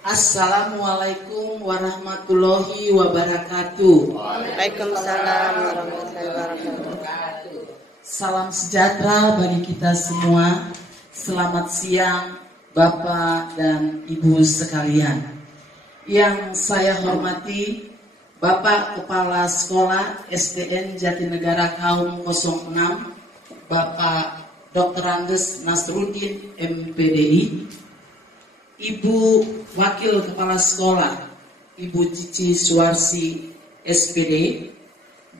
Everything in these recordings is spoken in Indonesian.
Assalamualaikum warahmatullahi wabarakatuh. Waalaikumsalam warahmatullahi wabarakatuh. Salam sejahtera bagi kita semua. Selamat siang Bapak dan Ibu sekalian. Yang saya hormati Bapak Kepala Sekolah SDN Jatinegara Kaum 06, Bapak Dr. Andes Nasruddin MPDI, Ibu Wakil Kepala Sekolah Ibu Cici Suwarsi SPD,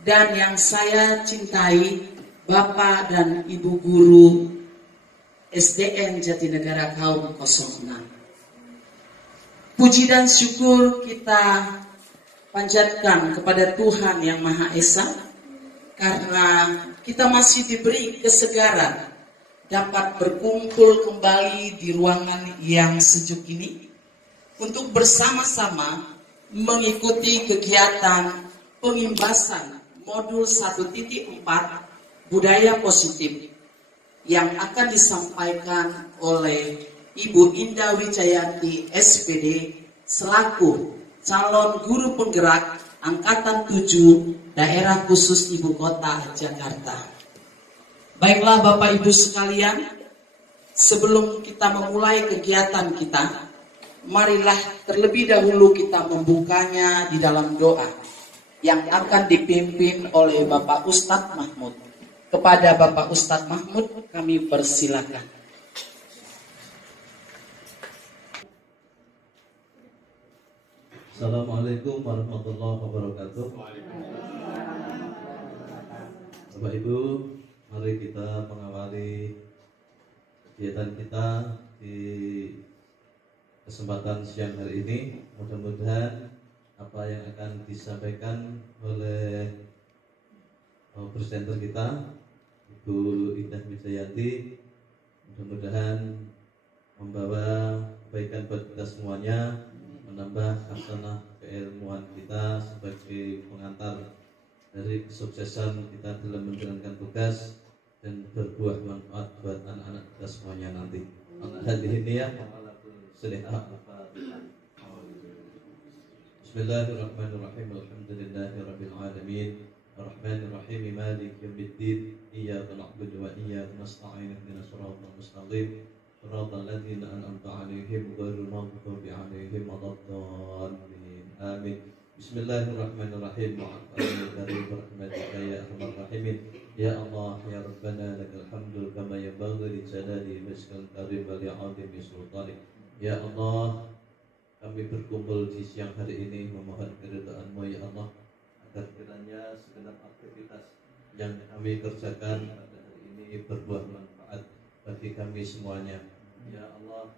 dan yang saya cintai Bapak dan Ibu Guru SDN Jatinegara Kaum 06. Puji dan syukur kita panjatkan kepada Tuhan Yang Maha Esa karena kita masih diberi kesegaran dapat berkumpul kembali di ruangan yang sejuk ini untuk bersama-sama mengikuti kegiatan pengimbasan modul 1.4 budaya positif yang akan disampaikan oleh Ibu Indah Wijayanti SPD selaku calon guru penggerak Angkatan 7 Daerah Khusus Ibu Kota Jakarta. Baiklah Bapak Ibu sekalian, sebelum kita memulai kegiatan kita, marilah terlebih dahulu kita membukanya di dalam doa yang akan dipimpin oleh Bapak Ustadz Mahmud. Kepada Bapak Ustadz Mahmud kami persilakan. Assalamualaikum warahmatullahi wabarakatuh. Bapak Ibu, mari kita mengawali kegiatan kita di kesempatan siang hari ini. Mudah-mudahan apa yang akan disampaikan oleh presenter kita, Ibu Indah Wijayanti, mudah-mudahan membawa kebaikan buat kita semuanya, menambah hasanah keilmuan kita sebagai pengantar dari kesuksesan kita dalam menjalankan tugas dan berbuah manfaat buat anak-anak kita semuanya nanti. Hadirin ya, Bismillahirrahmanirrahim. Alhamdulillahirabbil alamin. Arrahmanirrahim. Maliki yaumiddin. Iyyaka na'budu wa iyyaka nasta'in. Ihdinas siratal mustaqim. Shiratal ladzina an'amta 'alaihim ghairil maghdubi 'alaihim waladdallin. Amin. Bismillahirrahmanirrahim. Dari rahmatika ya arhamar rahimin. Ya Allah ya Rabbana lakal hamdu kama yanbaghi li jalali wajhikal karim wa li'azimi sultanik. Ya Allah, kami berkumpul di siang hari ini memohon keridhaan-Mu ya Allah, agar kiranya segenap aktivitas yang kami kerjakan pada hari ini berbuah manfaat bagi kami semuanya. Ya Allah,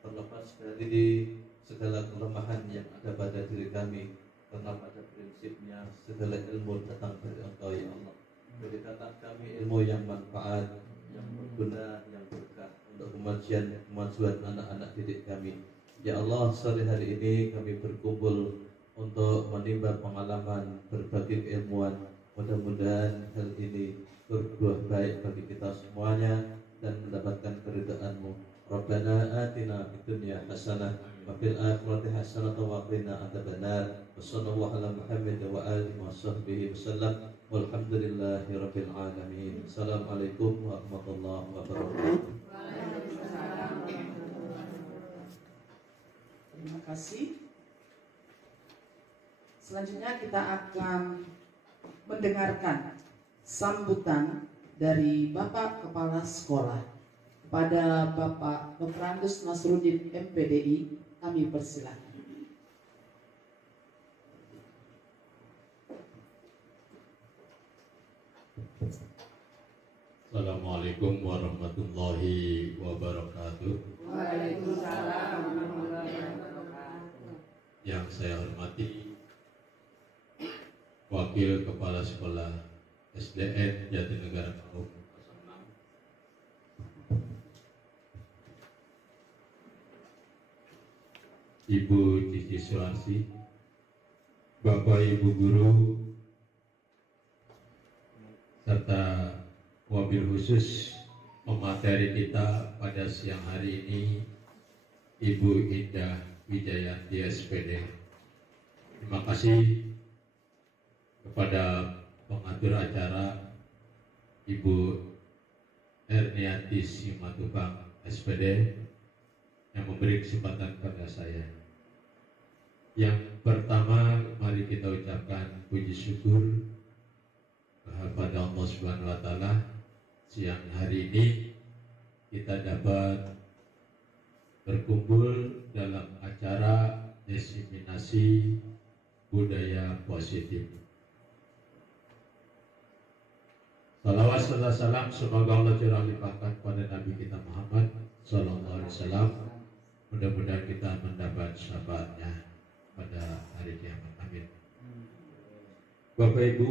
terlepas dari segala kelemahan yang ada pada diri kami, karena pada prinsipnya segala ilmu datang dari Engkau ya Allah. Berikanlah kami ilmu yang manfaat, yang berguna, yang berkah untuk kemajuan anak-anak didik kami. Ya Allah, sore hari ini kami berkumpul untuk menimba pengalaman, berbagi keilmuan. Mudah-mudahan hal ini berbuah baik bagi kita semuanya dan mendapatkan keridhaan-Mu. Rabbana atina fid dunya hasanah wa fil akhirati hasanah wa qina adzabannar. Wassallallahu ala Muhammad wa alihi wa sahbihi wasallam. Walhamdulillahirabbil alamin. Assalamualaikum warahmatullahi wabarakatuh. Terima kasih. Selanjutnya kita akan mendengarkan sambutan dari Bapak Kepala Sekolah. Kepada Bapak Dr. Andes Nasruddin MPDI, kami persilakan. Assalamualaikum warahmatullahi wabarakatuh. Waalaikumsalam warahmatullahi wabarakatuh. Yang saya hormati Wakil Kepala Sekolah SDN Jatinegara Kaum 06, Ibu Cici Suwarsi, Bapak Ibu Guru, serta wabil khusus pemateri kita pada siang hari ini, Ibu Indah Wijayanti SPD. Terima kasih kepada pengatur acara Ibu Erniati Simatupang SPD yang memberi kesempatan kepada saya. Yang pertama, mari kita ucapkan puji syukur kepada Allah Subhanahu wa taala. Siang hari ini kita dapat berkumpul dalam acara diseminasi budaya positif. Salawat serta salam semoga Allah curah limpahkan pada Nabi kita Muhammad Sallallahu Alaihi Wasallam. Mudah-mudahan kita mendapat syafaatnya pada hari kiamat. Amin. Bapak Ibu,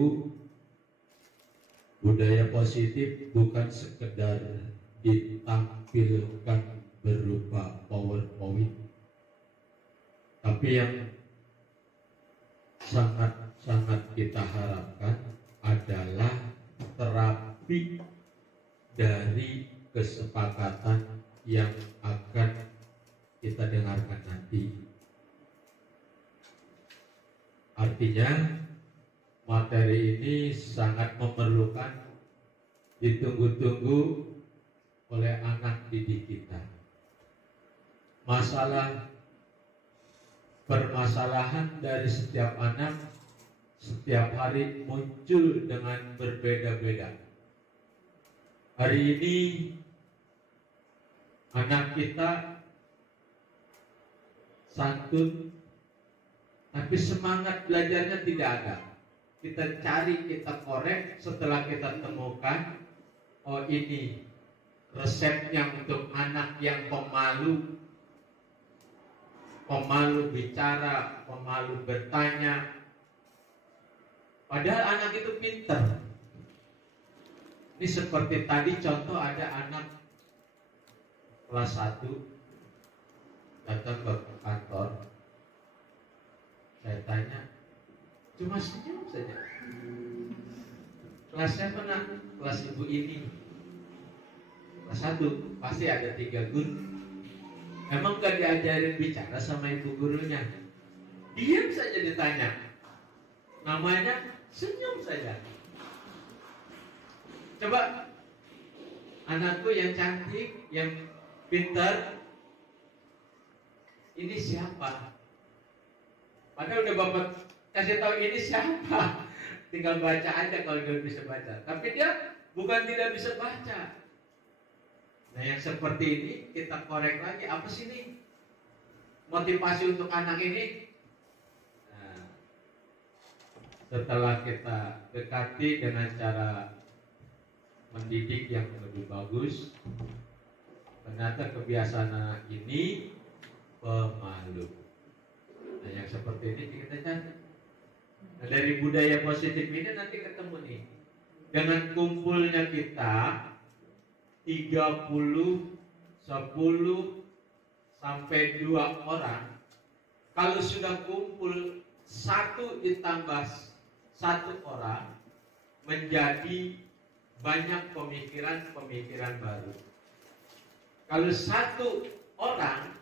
budaya positif bukan sekedar ditampilkan berupa PowerPoint, tapi yang sangat kita harapkan adalah terapi dari kesepakatan yang akan kita dengarkan nanti. Artinya materi ini sangat memerlukan, ditunggu-tunggu oleh anak didik kita. Permasalahan dari setiap anak setiap hari muncul dengan berbeda-beda. Hari ini anak kita santun, tapi semangat belajarnya tidak ada. Kita cari, kita korek, setelah kita temukan, oh ini resepnya untuk anak yang pemalu bicara, pemalu bertanya. Padahal anak itu pintar. Ini seperti tadi contoh, ada anak kelas 1 datang ke kantor. Saya tanya, cuma senyum saja. Kelasnya mana? Kelas ibu ini. Kelas 1, pasti ada 3 guru. Emang gak diajarin bicara sama ibu gurunya? Diam saja ditanya. Namanya senyum saja. Coba anakku yang cantik, yang pintar, ini siapa? Padahal udah bapak kasih tahu ini siapa. Tinggal baca aja kalau dia bisa baca. Tapi dia bukan tidak bisa baca. Nah yang seperti ini kita korek lagi. Apa sih ini motivasi untuk anak ini? Nah, setelah kita dekati dengan cara mendidik yang lebih bagus, ternyata kebiasaan anak ini pemalu. Nah yang seperti ini kita cari. Nah, dari budaya positif ini nanti ketemu nih dengan kumpulnya kita 30, 10 sampai 2 orang. Kalau sudah kumpul 1 ditambah 1 orang, menjadi banyak pemikiran baru. Kalau 1 orang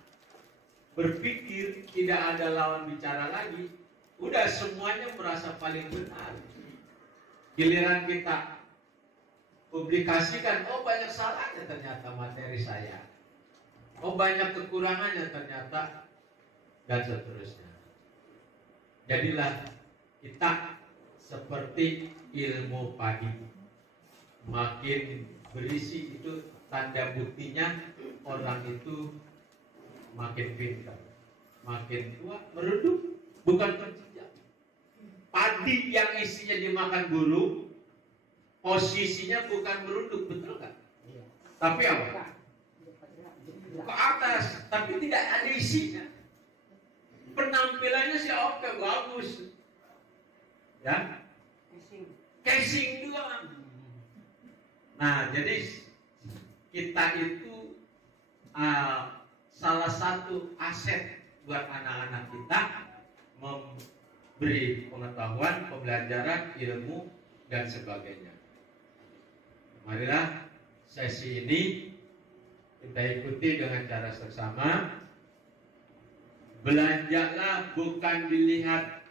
berpikir tidak ada lawan bicara lagi, udah semuanya merasa paling benar. Giliran kita publikasikan, oh banyak salahnya ternyata materi saya, oh banyak kekurangannya ternyata, dan seterusnya. Jadilah kita seperti ilmu padi, makin berisi itu tanda buktinya orang itu makin pintar, makin tua meredup, bukan terjejak. Padi yang isinya dimakan burung, posisinya bukan merunduk, betul kan? Tapi apa? Ke atas, tapi tidak ada isinya. Penampilannya sih oke, bagus. Ya? Casing doang. Nah, jadi kita itu salah satu aset buat anak-anak kita, memberi pengetahuan, pembelajaran, ilmu, dan sebagainya. Marilah sesi ini kita ikuti dengan cara seksama. Belanjalah bukan dilihat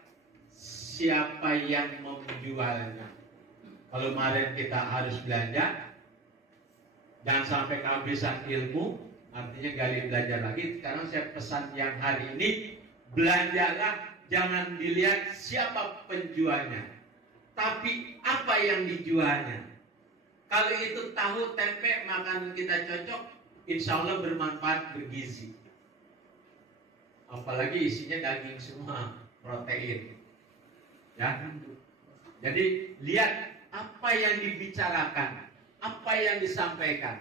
siapa yang menjualnya. Kalau kemarin kita harus belanja, jangan sampai kehabisan ilmu, artinya gali belajar lagi. Sekarang saya pesan yang hari ini, belanjalah jangan dilihat siapa penjualnya, tapi apa yang dijualnya. Kalau itu tahu, tempe, makanan kita cocok, insya Allah bermanfaat, bergizi. Apalagi isinya daging semua, protein. Ya. Jadi lihat apa yang dibicarakan, apa yang disampaikan.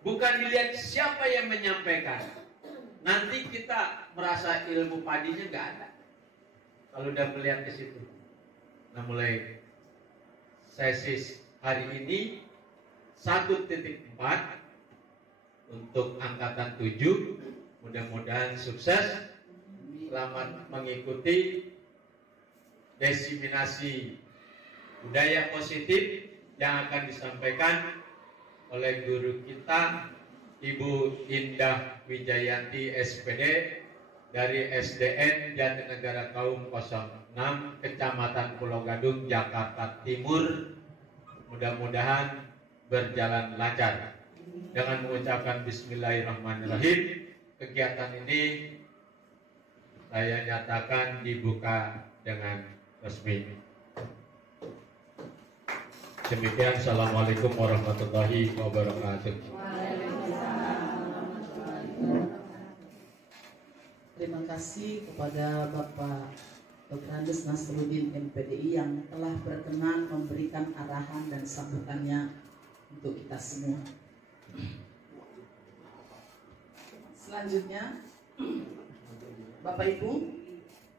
Bukan dilihat siapa yang menyampaikan. Nanti kita merasa ilmu padinya nggak ada. Kalau udah melihat ke situ. Nah, mulai sesi hari ini 1.4 untuk angkatan 7. Mudah-mudahan sukses. Selamat mengikuti diseminasi budaya positif yang akan disampaikan oleh guru kita Ibu Indah Wijayanti SPD dari SDN Jatinegara Kaum 06 Kecamatan Pulau Gadung, Jakarta Timur. Mudah-mudahan berjalan lancar. Dengan mengucapkan Bismillahirrahmanirrahim, kegiatan ini saya nyatakan dibuka dengan resmi. Demikian, Assalamualaikum warahmatullahi wabarakatuh. Terima kasih kepada Bapak Dr. Andes Nasruddin MPDI yang telah berkenan memberikan arahan dan sambutannya untuk kita semua. Selanjutnya, Bapak Ibu,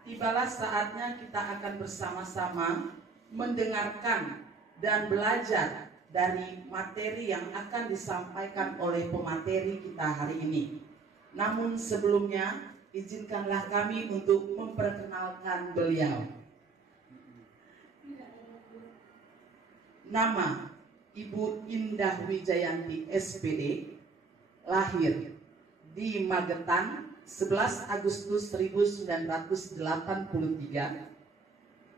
tibalah saatnya kita akan bersama-sama mendengarkan dan belajar dari materi yang akan disampaikan oleh pemateri kita hari ini. Namun sebelumnya, izinkanlah kami untuk memperkenalkan beliau. Nama Ibu Indah Wijayanti SPD, lahir di Magetan 11 Agustus 1983.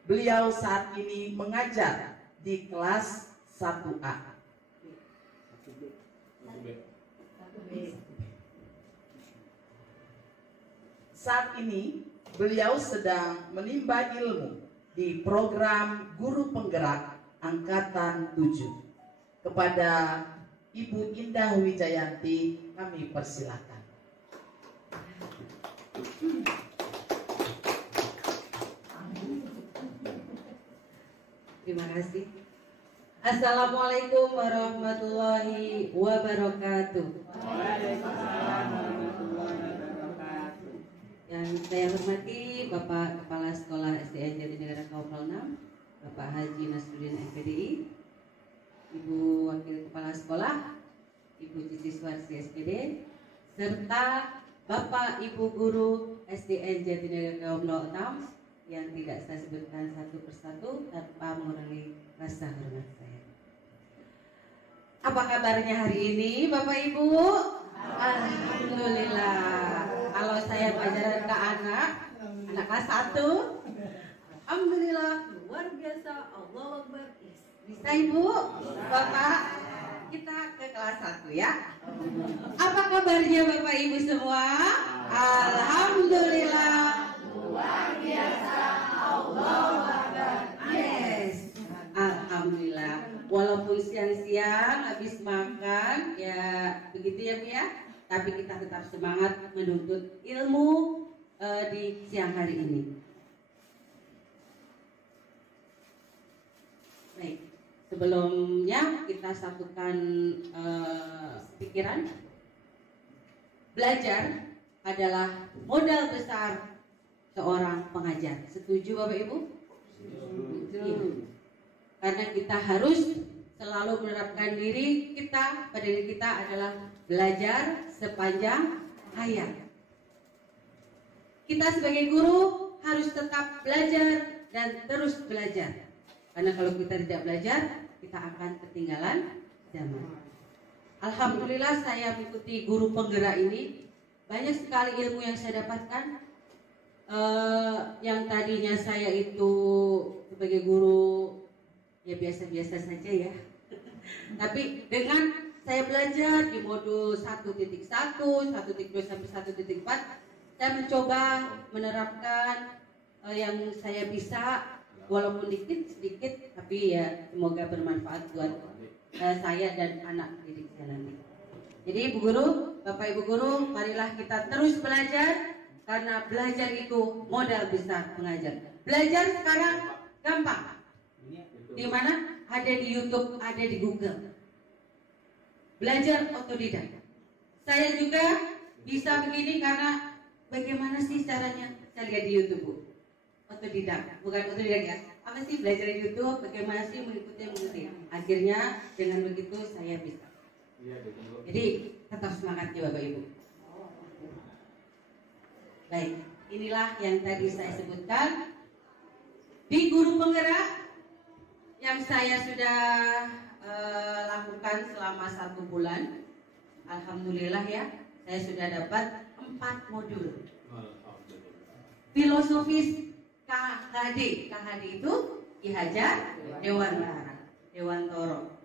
Beliau saat ini mengajar di kelas 1A. Saat ini beliau sedang menimba ilmu di program Guru Penggerak Angkatan 7. Kepada Ibu Indah Wijayanti kami persilakan. Terima kasih. Assalamualaikum warahmatullahi wabarakatuh. Waalaikumsalam warahmatullahi wabarakatuh. Yang saya hormati Bapak Kepala Sekolah SDN Jatinegara Kaum 06, Bapak Haji Nasruddin MPDI, Ibu Wakil Kepala Sekolah, Ibu Cici Suwarsi SPD, serta Bapak Ibu Guru SDN Jatinegara Kaum 06 yang tidak saya sebutkan satu persatu tanpa mengurangi rasa hormat saya. Apa kabarnya hari ini Bapak Ibu? Alhamdulillah. Kalau saya pelajaran ke anak kelas 1, alhamdulillah luar biasa, Allahu Akbar. Yes. Bisa Ibu? Bapak, kita ke kelas 1 ya. Apa kabarnya Bapak Ibu semua? Alhamdulillah luar biasa, Allahu Akbar. Yes. Alhamdulillah. Walaupun siang-siang habis makan, ya begitu ya Bu ya. Tapi kita tetap semangat menuntut ilmu di siang hari ini. Baik, sebelumnya kita satukan pikiran. Belajar adalah modal besar seorang pengajar. Setuju Bapak Ibu? Setuju. Karena kita harus selalu menerapkan diri kita, pada diri kita adalah belajar sepanjang hayat. Kita sebagai guru harus tetap belajar dan terus belajar. Karena kalau kita tidak belajar, kita akan ketinggalan zaman. Alhamdulillah saya mengikuti guru penggerak ini banyak sekali ilmu yang saya dapatkan. Yang tadinya saya itu sebagai guru ya biasa-biasa saja ya. Tapi dengan saya belajar di modul 1.1, 1.2 sampai 1.4, saya mencoba menerapkan yang saya bisa, walaupun sedikit, tapi ya semoga bermanfaat buat saya dan anak didik saya nanti. Jadi Ibu Guru, Bapak Ibu Guru, marilah kita terus belajar, karena belajar itu modal besar mengajar. Belajar sekarang gampang. Di mana? Ada di YouTube, ada di Google. Belajar otodidak. Saya juga bisa begini karena bagaimana sih caranya? Saya lihat di YouTube, Bu. Otodidak, bukan otodidak ya. Apa sih belajar di YouTube? Bagaimana sih mengikuti? Akhirnya dengan begitu saya bisa. Jadi tetap semangat ya Bapak Ibu. Baik, inilah yang tadi saya sebutkan di guru penggerak yang saya sudah lakukan selama 1 bulan. Alhamdulillah ya, saya sudah dapat 4 modul. Filosofis KHD itu Ki Hajar Dewantoro,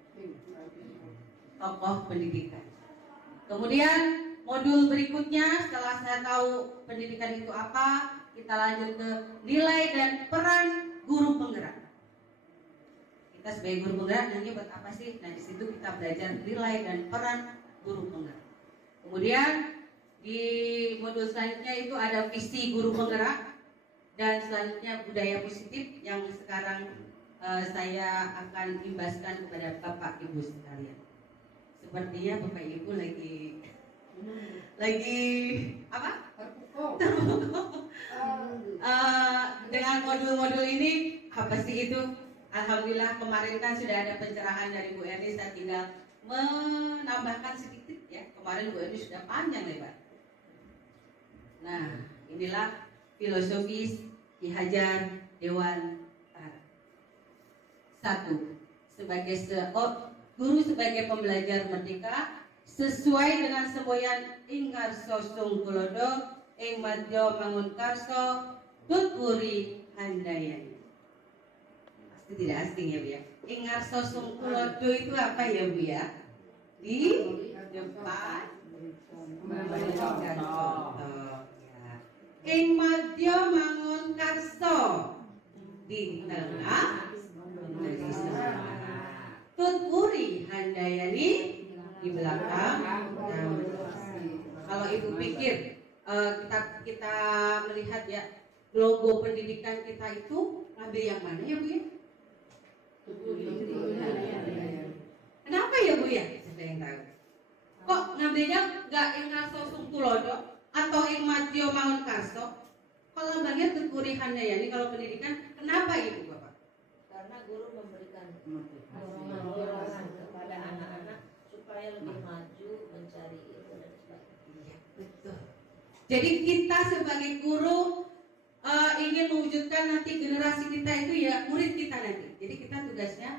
tokoh pendidikan. Kemudian modul berikutnya, setelah saya tahu pendidikan itu apa, kita lanjut ke nilai dan peran guru penggerak. Kita sebagai guru penggerak nanti buat apa sih? Nah, di situ kita belajar nilai dan peran guru penggerak. Kemudian di modul selanjutnya itu ada visi guru penggerak, dan selanjutnya budaya positif yang sekarang saya akan imbaskan kepada Bapak Ibu sekalian. Sepertinya Bapak Ibu lagi apa? Terpukau. Dengan modul-modul ini apa sih itu? Alhamdulillah kemarin kan sudah ada pencerahan dari Bu Erni, saya tinggal menambahkan sedikit ya. Kemarin Bu Erni sudah panjang lebar. Nah, inilah filosofis Ki Hajar Dewantara. 1. Guru sebagai pembelajar merdeka sesuai dengan semboyan Ingarso Sungkulodo ing madya mangun karso tutwuri handayani. Pasti tidak asing ya Bu ya. Ingarso Sungkulodo itu apa ya Bu ya? Di depan contoh ya. Ing madya mangun karso, di tengah menjadi semangat. Tutwuri handayani, di belakang. Kalau Ibu pikir kita melihat ya logo pendidikan kita itu ngambil yang mana ya Bu ya? Kenapa ya Bu ya? Saya yang tahu. Kok ngambilnya nggak Ingarso Sungkulodo atau Ing Madya Mangun Karso? Kalau lambangnya Tutwuri handayani kalau pendidikan, kenapa Ibu Bapak? Karena guru memberikan dorongan kepada anak-anak supaya lebih maju mencari ilmu dan sebagainya. Iya, betul. Jadi kita sebagai guru ingin mewujudkan nanti generasi kita itu ya murid kita nanti. Jadi kita tugasnya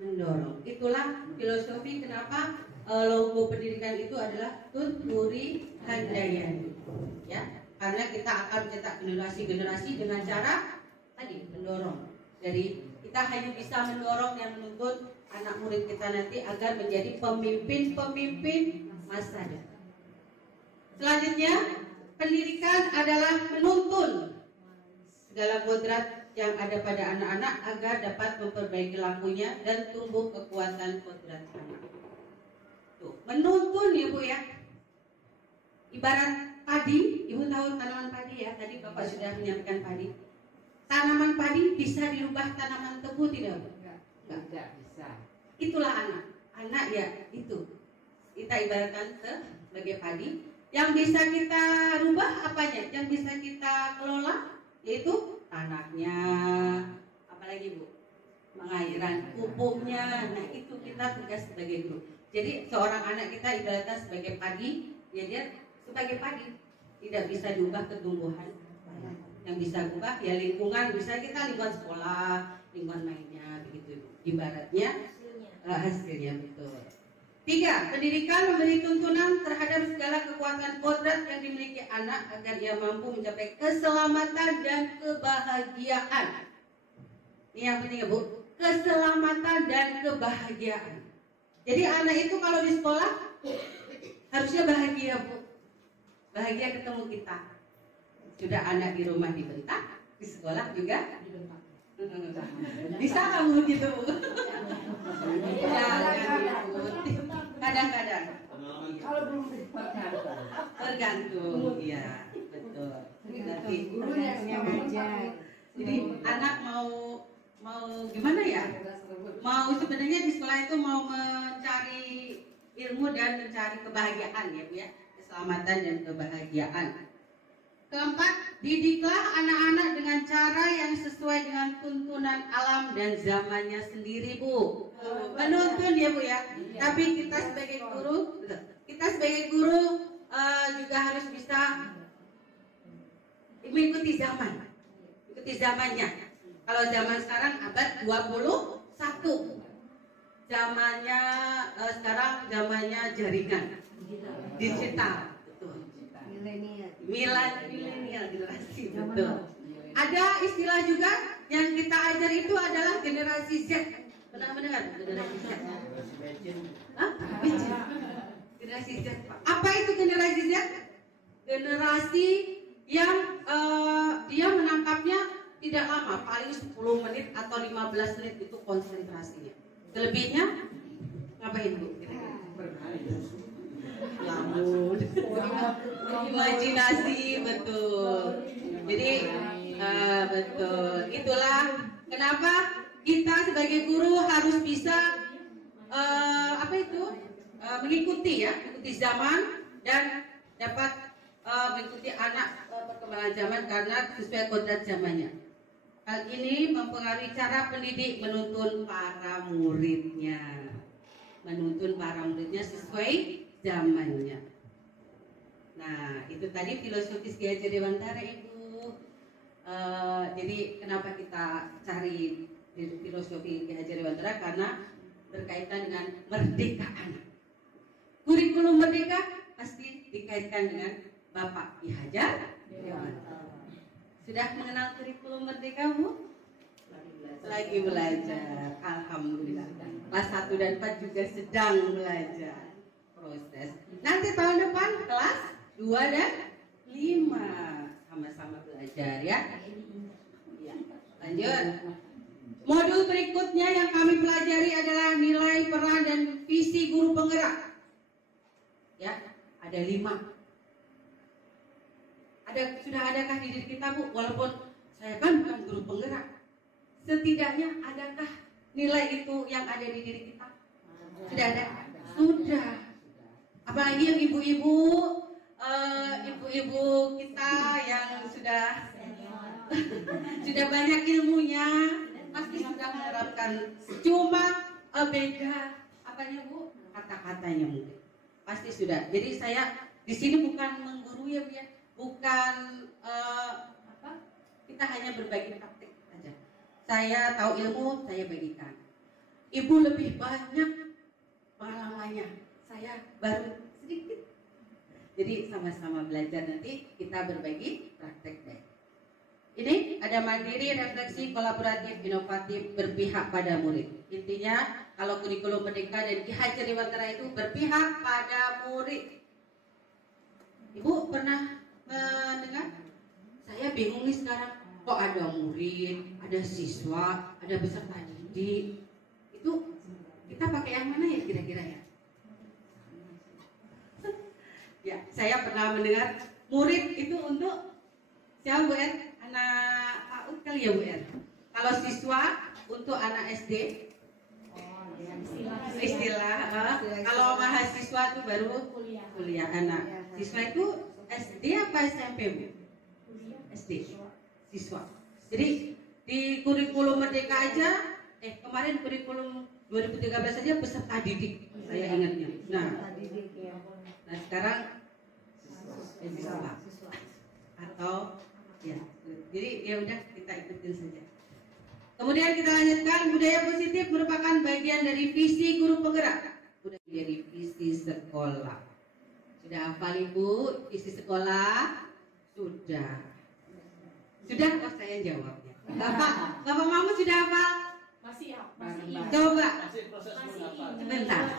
mendorong. Itulah filosofi kenapa logo pendidikan itu adalah Tutwuri handayani. Ya, karena kita akan mencetak generasi-generasi dengan cara tadi mendorong. Jadi kita hanya bisa mendorong dan menuntut anak murid kita nanti agar menjadi pemimpin-pemimpin masa depan. Selanjutnya, pendidikan adalah menuntun segala kodrat yang ada pada anak-anak agar dapat memperbaiki lakunya dan tumbuh kekuatan kodrat anak. Tuh, menuntun ya Bu ya. Ibarat padi, Ibu tahu tanaman padi ya, tadi Bapak sudah menyampaikan padi. Tanaman padi bisa dirubah tanaman tebu tidak Bu? Enggak bisa. Itulah anak. Anak ya itu. Kita ibaratkan sebagai padi. Yang bisa kita rubah apanya? Yang bisa kita kelola yaitu tanahnya. Apalagi Bu? Pengairan, pupuknya. Nah itu kita tugas sebagai guru. Jadi seorang anak kita ibaratkan sebagai padi, ya dia sebagai padi. Tidak bisa diubah ketumbuhan. Yang bisa ubah ya lingkungan, bisa kita lingkungan sekolah, lingkungan mainnya begitu. Ibaratnya hasilnya betul. 3. Pendidikan memberi tuntunan terhadap segala kekuatan kodrat yang dimiliki anak agar ia mampu mencapai keselamatan dan kebahagiaan. Ini yang penting ya Bu, keselamatan dan kebahagiaan. Jadi anak itu kalau di sekolah harusnya bahagia Bu, bahagia ketemu kita. Sudah anak di rumah dibentak, di sekolah juga dibentak. Bisa kamu gitu Bu? Jangan ikuti. Kadang-kadang Kalau belum tergantung, ya betul. Nanti gurunya yang ngajar. jadi anak mau gimana ya? Mau sebenarnya di sekolah itu mau mencari ilmu dan mencari kebahagiaan ya Bu ya, keselamatan dan kebahagiaan. Keempat, didiklah anak-anak dengan cara yang sesuai dengan tuntunan alam dan zamannya sendiri Bu. Menuntun ya Bu ya. Tapi kita sebagai guru juga harus bisa mengikuti zaman, ikuti zamannya. Kalau zaman sekarang abad 21, zamannya sekarang zamannya jaringan, digital, betul. Milenial generasi, betul. Ada istilah juga yang kita ajar itu adalah generasi Z. Pernah mendengar generasi Z? Hah? Generasi Z. Apa itu generasi Z? Generasi yang dia menangkapnya tidak lama, paling 10 menit atau 15 menit itu konsentrasinya. Selebihnya ngapain Bu? Lamun, imajinasi, betul. Jadi betul. Itulah kenapa kita sebagai guru harus bisa mengikuti zaman dan dapat mengikuti anak perkembangan zaman karena sesuai kodrat zamannya. Hal ini mempengaruhi cara pendidik menuntun para muridnya, sesuai zamannya. Nah, itu tadi filosofis Ki Hajar Dewantara Ibu. Jadi kenapa kita cari filosofi Ki Hajar Dewantara? Karena berkaitan dengan merdeka anak. Kurikulum merdeka pasti dikaitkan dengan Bapak Ki Hajar Dewantara. Sudah mengenal kurikulum merdeka Bu? Lagi belajar. Alhamdulillah. Kelas 1 dan 4 juga sedang belajar. Proses. Nanti tahun depan kelas 2 dan 5 sama-sama belajar ya. Lanjut. Modul berikutnya yang kami pelajari adalah nilai, peran, dan visi guru penggerak. Ya, ada 5. Sudah adakah di diri kita Bu? Walaupun saya kan bukan guru penggerak, setidaknya adakah nilai itu yang ada di diri kita? Sudah ada? Sudah. Apalagi yang ibu-ibu kita yang sudah banyak ilmunya, pasti sudah menerapkan. Cuma beda Bu? Kata-katanya mungkin. Pasti sudah. Jadi saya di sini bukan mengguru ya Bu ya. Bukan kita hanya berbagi praktik saja. Saya tahu ilmu, saya bagikan. Ibu lebih banyak pengalamannya, saya baru sedikit. Jadi sama-sama belajar, nanti kita berbagi praktek baik. Ini ada mandiri, refleksi, kolaboratif, inovatif, berpihak pada murid. Intinya kalau kurikulum merdeka dan Ki Hajar Dewantara itu berpihak pada murid. Ibu pernah mendengar? Saya bingung nih sekarang, kok ada murid, ada siswa, ada peserta didik. Itu kita pakai yang mana ya kira-kira ya? Ya, saya pernah mendengar murid itu untuk siapa Bu Er? Anak PAUD kali ya Bu Er? Kalau siswa untuk anak SD. Istilah. Kalau mahasiswa itu baru kuliah anak. Siswa itu SD apa SMP Bu? SD. Siswa. Jadi di kurikulum merdeka aja, kemarin kurikulum 2013 aja peserta didik saya ingatnya. Nah sekarang siswa atau ya. Jadi ya udah kita ikutin saja. Kemudian kita lanjutkan, budaya positif merupakan bagian dari visi guru penggerak. dari visi sekolah. Sudah hafal Ibu visi sekolah? Sudah. Sudah kok saya jawabnya. Bapak Mahmud sudah hafal? Masih Coba. Masih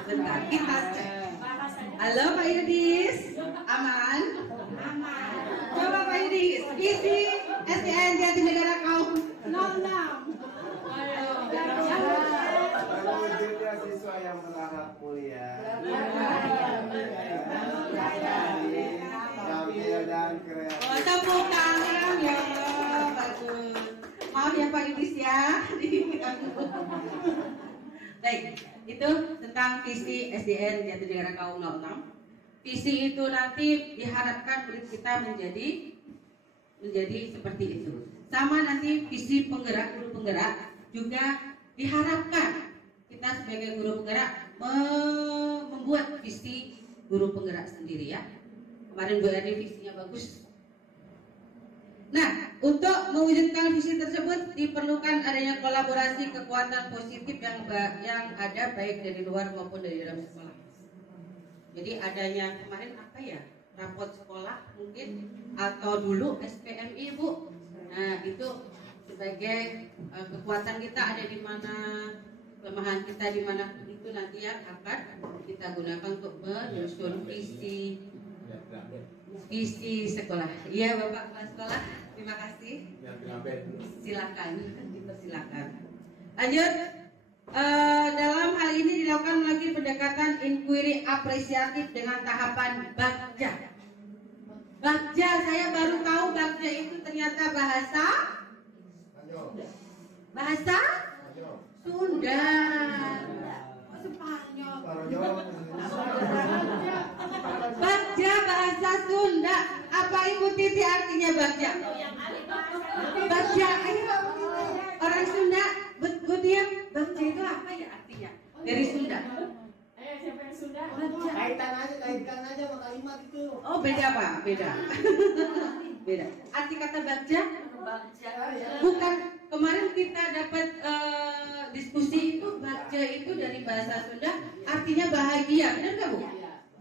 Bentar. Kita cek. bahasanya. Halo Pak Yudis, aman? Coba Pak Yudis, visi SDN Jatinegara kaum 06. Terwujudnya siswa yang berharap mulia, tampil dan kreatif. Oh, tepuk tangan ya Allah, bagus. Maaf ya Pak Yudis ya. Baik, itu tentang visi SDN Jatinegara kaum 06. Visi itu nanti diharapkan murid kita menjadi seperti itu. Sama nanti visi penggerak, guru penggerak juga diharapkan kita sebagai guru penggerak membuat visi guru penggerak sendiri ya. Kemarin Bu Erni visinya bagus. Nah, untuk mewujudkan visi tersebut diperlukan adanya kolaborasi kekuatan positif yang ada baik dari luar maupun dari dalam sekolah. Jadi adanya kemarin apa ya, rapot sekolah mungkin atau dulu SPMI Bu. Nah itu sebagai kekuatan kita ada di mana, kelemahan kita di mana, itu nanti yang akan kita gunakan untuk menyusun visi sekolah. Iya Bapak Kepala Sekolah, terima kasih. Silakan, dipersilakan. Lanjut. Dalam hal ini dilakukan lagi pendekatan inquiry apresiatif dengan tahapan bagja. Bagja, saya baru tahu bagja itu ternyata bahasa Sunda. Spanyol. Bagja bahasa Sunda. Apa Ibu Titi artinya bagja? Bagja, ayo orang Sunda, diam. Bagja itu apa ya artinya? Dari Sunda. Ayo siapa yang Sunda? Kaitkan aja sama kalimat itu. Oh beda Pak, beda. Beda. Arti kata bagja? Bukan. Kemarin kita dapat diskusi itu bagja itu dari bahasa Sunda artinya bahagia, benar nggak Bu?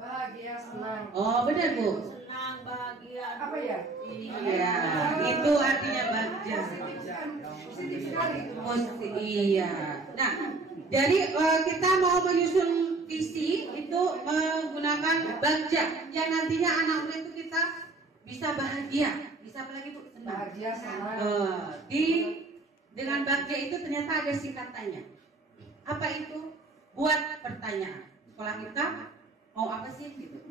Bahagia, senang. Oh benar Bu. senang, bahagia. Apa ya? Iya, itu artinya bagja. Positif sekali. Positif, iya. Nah, jadi kita mau menyusun visi itu menggunakan bagja yang nantinya anak murid itu kita bisa bahagia, bisa apa lagi Bu? Senang. Bahagia, senang. Dengan bagja itu ternyata ada singkatannya. Apa itu? Buat pertanyaan. Sekolah kita mau apa sih gitu?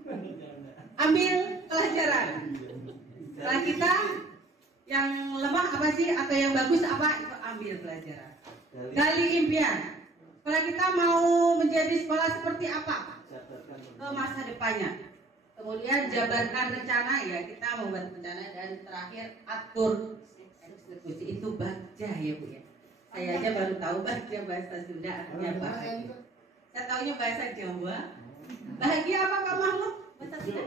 Ambil pelajaran. Sekolah kita yang lemah apa sih atau yang bagus apa? Itu ambil pelajaran. Gali impian. Sekolah kita mau menjadi sekolah seperti apa? Ke masa depannya. Kemudian jabarkan rencana, ya kita membuat rencana, dan terakhir atur eksekusi. Itu bagja ya Bu ya. Saya aja baru tahu bagja bahasa Sunda artinya bahagia. Saya taunya bahasa Jawa. Bahagia apa Pak Mahmud? Bahasa Sunda?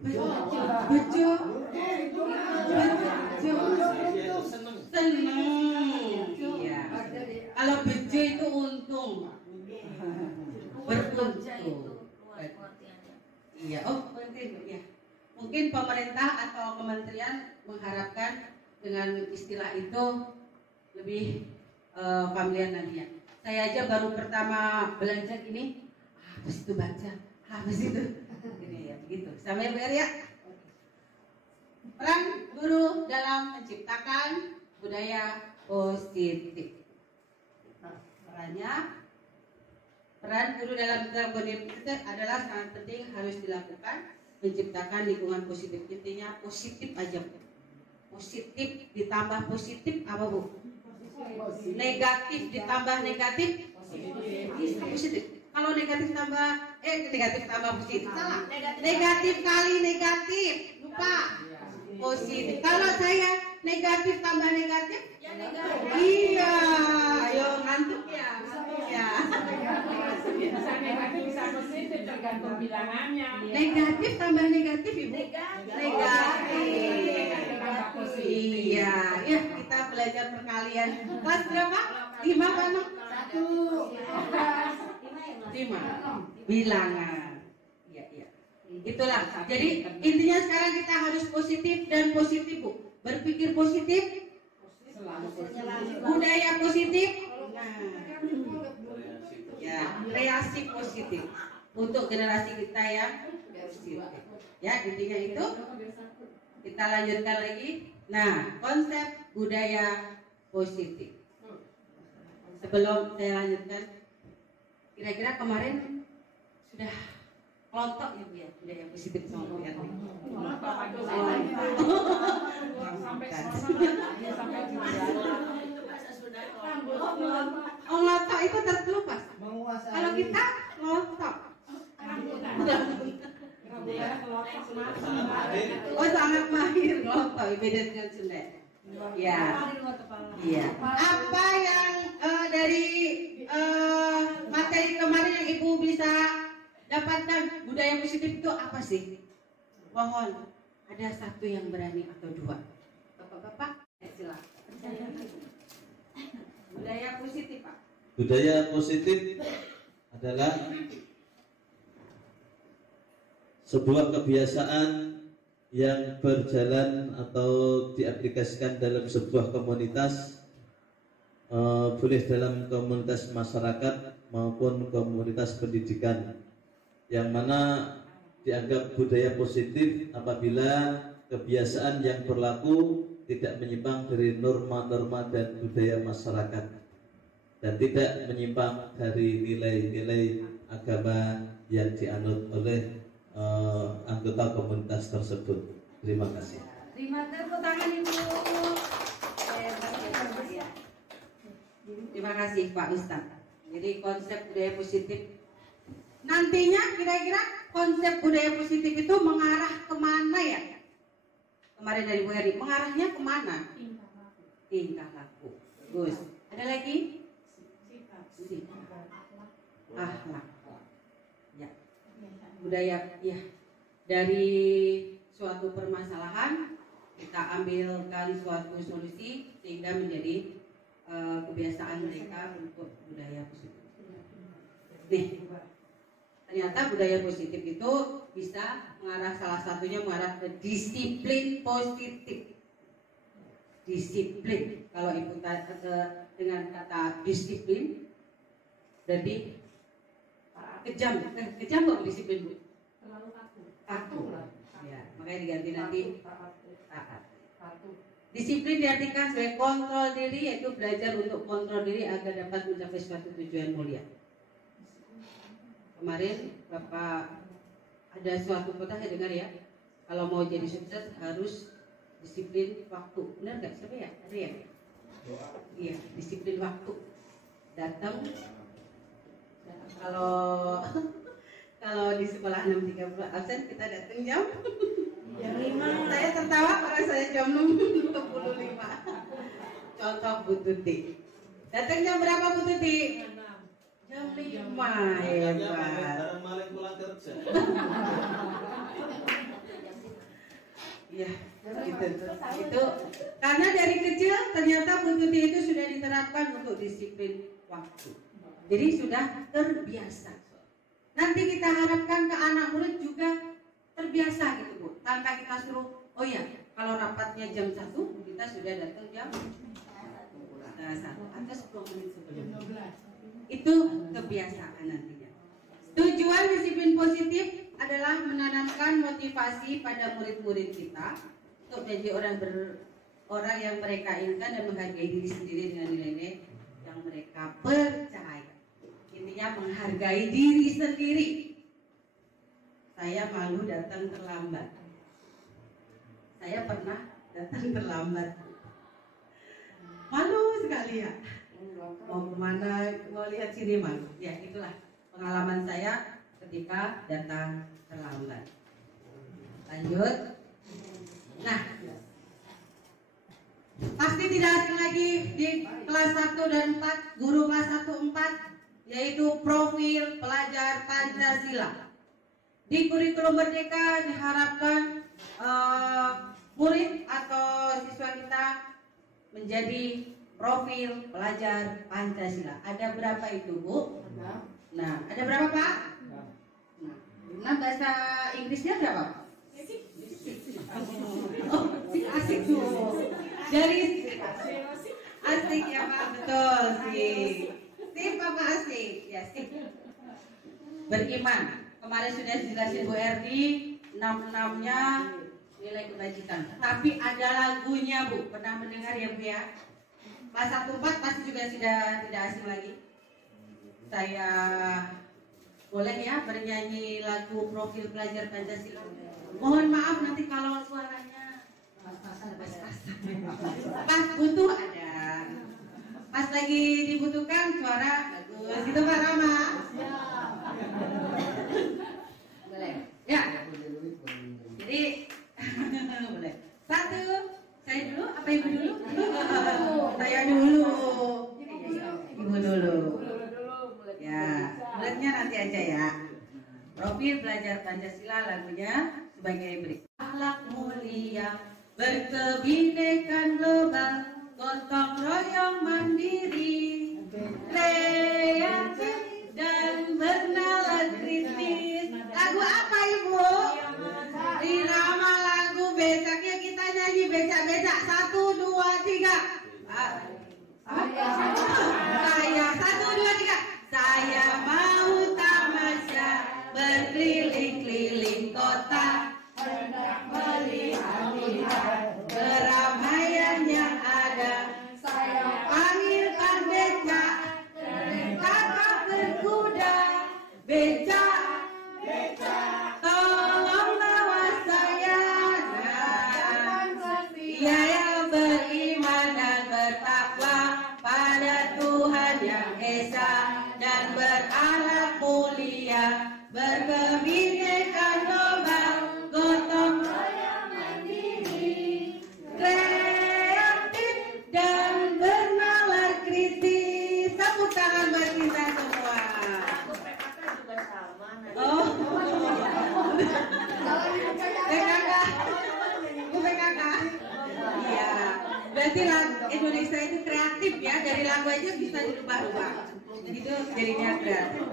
Bejo. Seneng. Iya. Kalau bejo itu untung. Beruntung. Iya, oh penting ya. Mungkin pemerintah atau kementerian mengharapkan dengan istilah itu lebih familiar nantinya. Saya aja baru pertama belajar ini, apa sih itu baca, apa sih itu, ini ya begitu. Sama ya ya. Peran guru dalam menciptakan budaya positif. Peran guru dalam budaya positif adalah sangat penting, harus dilakukan, menciptakan lingkungan positif. Intinya positif aja. Positif ditambah positif apa Bu? Negatif ditambah negatif positif. Kalau negatif tambah negatif tambah positif salah. Negatif kali negatif lupa positif. Kalau saya negatif tambah negatif Ya negatif. iya, ayo ngantuk ya. Ya. Bisa negatif, bisa positif, tergantung bilangannya. Negatif tambah negatif Ibu. Negatif tambah positif. Iya, ya kita belajar perkalian. Kelas berapa? 5 apa 6? 1. bilangan. Iya, iya. Itulah. Jadi intinya sekarang kita harus positif dan positif, Bu. Berpikir positif, budaya positif, nah, ya, reaksi positif untuk generasi kita yang positif. Ya, intinya itu. Kita lanjutkan lagi. Nah, konsep budaya positif. Sebelum saya lanjutkan, kira-kira kemarin sudah kelontok ya Bu ya, budaya positif sama Bu Yanti. Oh, ngelontok itu terkelupas. Kalau kita ngelontok. Oh, sangat mahir ngelontok, beda dengan Sunda. Ya. Iya. Apa yang dari materi kemarin yang Ibu bisa dapatkan budaya positif itu apa sih? Mohon ada satu yang berani atau dua. Bapak-bapak, silakan. Budaya positif, Pak. Budaya positif adalah sebuah kebiasaan yang berjalan atau diaplikasikan dalam sebuah komunitas, boleh dalam komunitas masyarakat maupun komunitas pendidikan, yang mana dianggap budaya positif apabila kebiasaan yang berlaku tidak menyimpang dari norma-norma dan budaya masyarakat dan tidak menyimpang dari nilai-nilai agama yang dianut oleh anggota komunitas tersebut. Terima kasih. Terima tepuk tangan Ibu. Terima kasih Pak Ustadz. Jadi konsep budaya positif nantinya kira-kira konsep budaya positif itu mengarah kemana ya? Kemarin dari Bu Heri, mengarahnya kemana? Tingkah laku. Bagus. Ada lagi? Sikap. Akhlak. Ya. Budaya, ya. Dari suatu permasalahan kita ambilkan suatu solusi sehingga menjadi kebiasaan mereka untuk budaya positif. Nih, ternyata budaya positif itu bisa mengarah, salah satunya mengarah ke disiplin positif. Disiplin. Kalau Ibu dengan kata disiplin, berarti kejam kok disiplin Bu? Terlalu Kaku. Ya, makanya diganti nanti taat. Disiplin diartikan sebagai kontrol diri, yaitu belajar untuk kontrol diri agar dapat mencapai suatu tujuan mulia. Kemarin Bapak ada suatu kota saya dengar ya, kalau mau jadi sukses harus disiplin waktu. Benar nggak? Siapa ya? Ada ya? Iya, disiplin waktu. Datang. Kalau di sekolah 6.30 absen, kita datang jam 5. Saya tertawa karena saya jam 6.25. Contoh Bu Tuti. Datang jam berapa Bu Tuti? Jam 5. Hebat. Maling pulang kerja. Iya, itu karena dari kecil ternyata Bu Tuti itu sudah diterapkan untuk disiplin waktu. Jadi sudah terbiasa. Nanti kita harapkan ke anak murid juga terbiasa gitu Bu. Tanpa kita suruh, oh ya, kalau rapatnya jam 1, kita sudah datang jam 1 atau 10 menit sebelum. Itu kebiasaan nantinya. Tujuan disiplin positif adalah menanamkan motivasi pada murid-murid kita untuk menjadi orang yang mereka inginkan dan menghargai diri sendiri dengan nilai-nilai yang mereka percaya. Intinya menghargai diri sendiri. Saya malu datang terlambat. Saya pernah datang terlambat. Malu sekali ya. Mau kemana? Mau lihat Siriman? Ya itulah pengalaman saya ketika datang terlambat. Lanjut. Nah, pasti tidak asing lagi di kelas 1 dan 4, guru kelas 1 4, yaitu profil pelajar Pancasila. Di kurikulum Merdeka diharapkan murid atau siswa kita menjadi profil pelajar Pancasila. Ada berapa itu Bu? Nah, ada berapa Pak? Nah, bahasa Inggrisnya berapa? Oh, asik tuh. Dari asik ya Pak, betul sih. Sip apa asik? Ya sip. Beriman. Kemarin sudah dijelasin Bu Erdi, 6-6-nya nilai kebajikan. Tapi ada lagunya Bu, pernah mendengar ya Bu ya? Kelas 1-4 pasti juga sudah tidak asing lagi. Saya boleh ya bernyanyi lagu Profil Pelajar Pancasila. Mohon maaf nanti kalau suaranya pas-pasan. Pas butuh ada, pas lagi dibutuhkan suara bagus. Gitu Pak Rama. Boleh. Ya. Jadi boleh. Satu, saya dulu apa ibu dulu? Saya dulu. Ibu dulu. Ya, bulatnya nanti aja ya. Profil Pelajar Pancasila lagunya sebagai berikut. Akhlak mulia, berkebinekaan global, gotong royong mandiri, kreatif dan bernalar kritis. Lagu apa Ibu? Di nama lagu besaknya kita nyanyi becak-becak. 1, 2, 3. Saya 1, 2, 3. Saya mau tamasya berkeliling-keliling kota, melihat keramaian yang ada. Saya panggilkan becak, kakak berkuda, becak, tolong bawa saya. Saya beriman dan bertakwa pada Tuhan yang Esa, dan berakhlak mulia, berkebinekaan global, gotong royong mandiri, kreatif dan bernalar kritis. Tepuk tangan buat kita semua. Aku PKK juga sama. Oh, PKK, Bu PKK. Iya, berarti Indonesia itu kreatif ya, dari lagu aja bisa dirubah-rubah. Itu jadinya kreatif.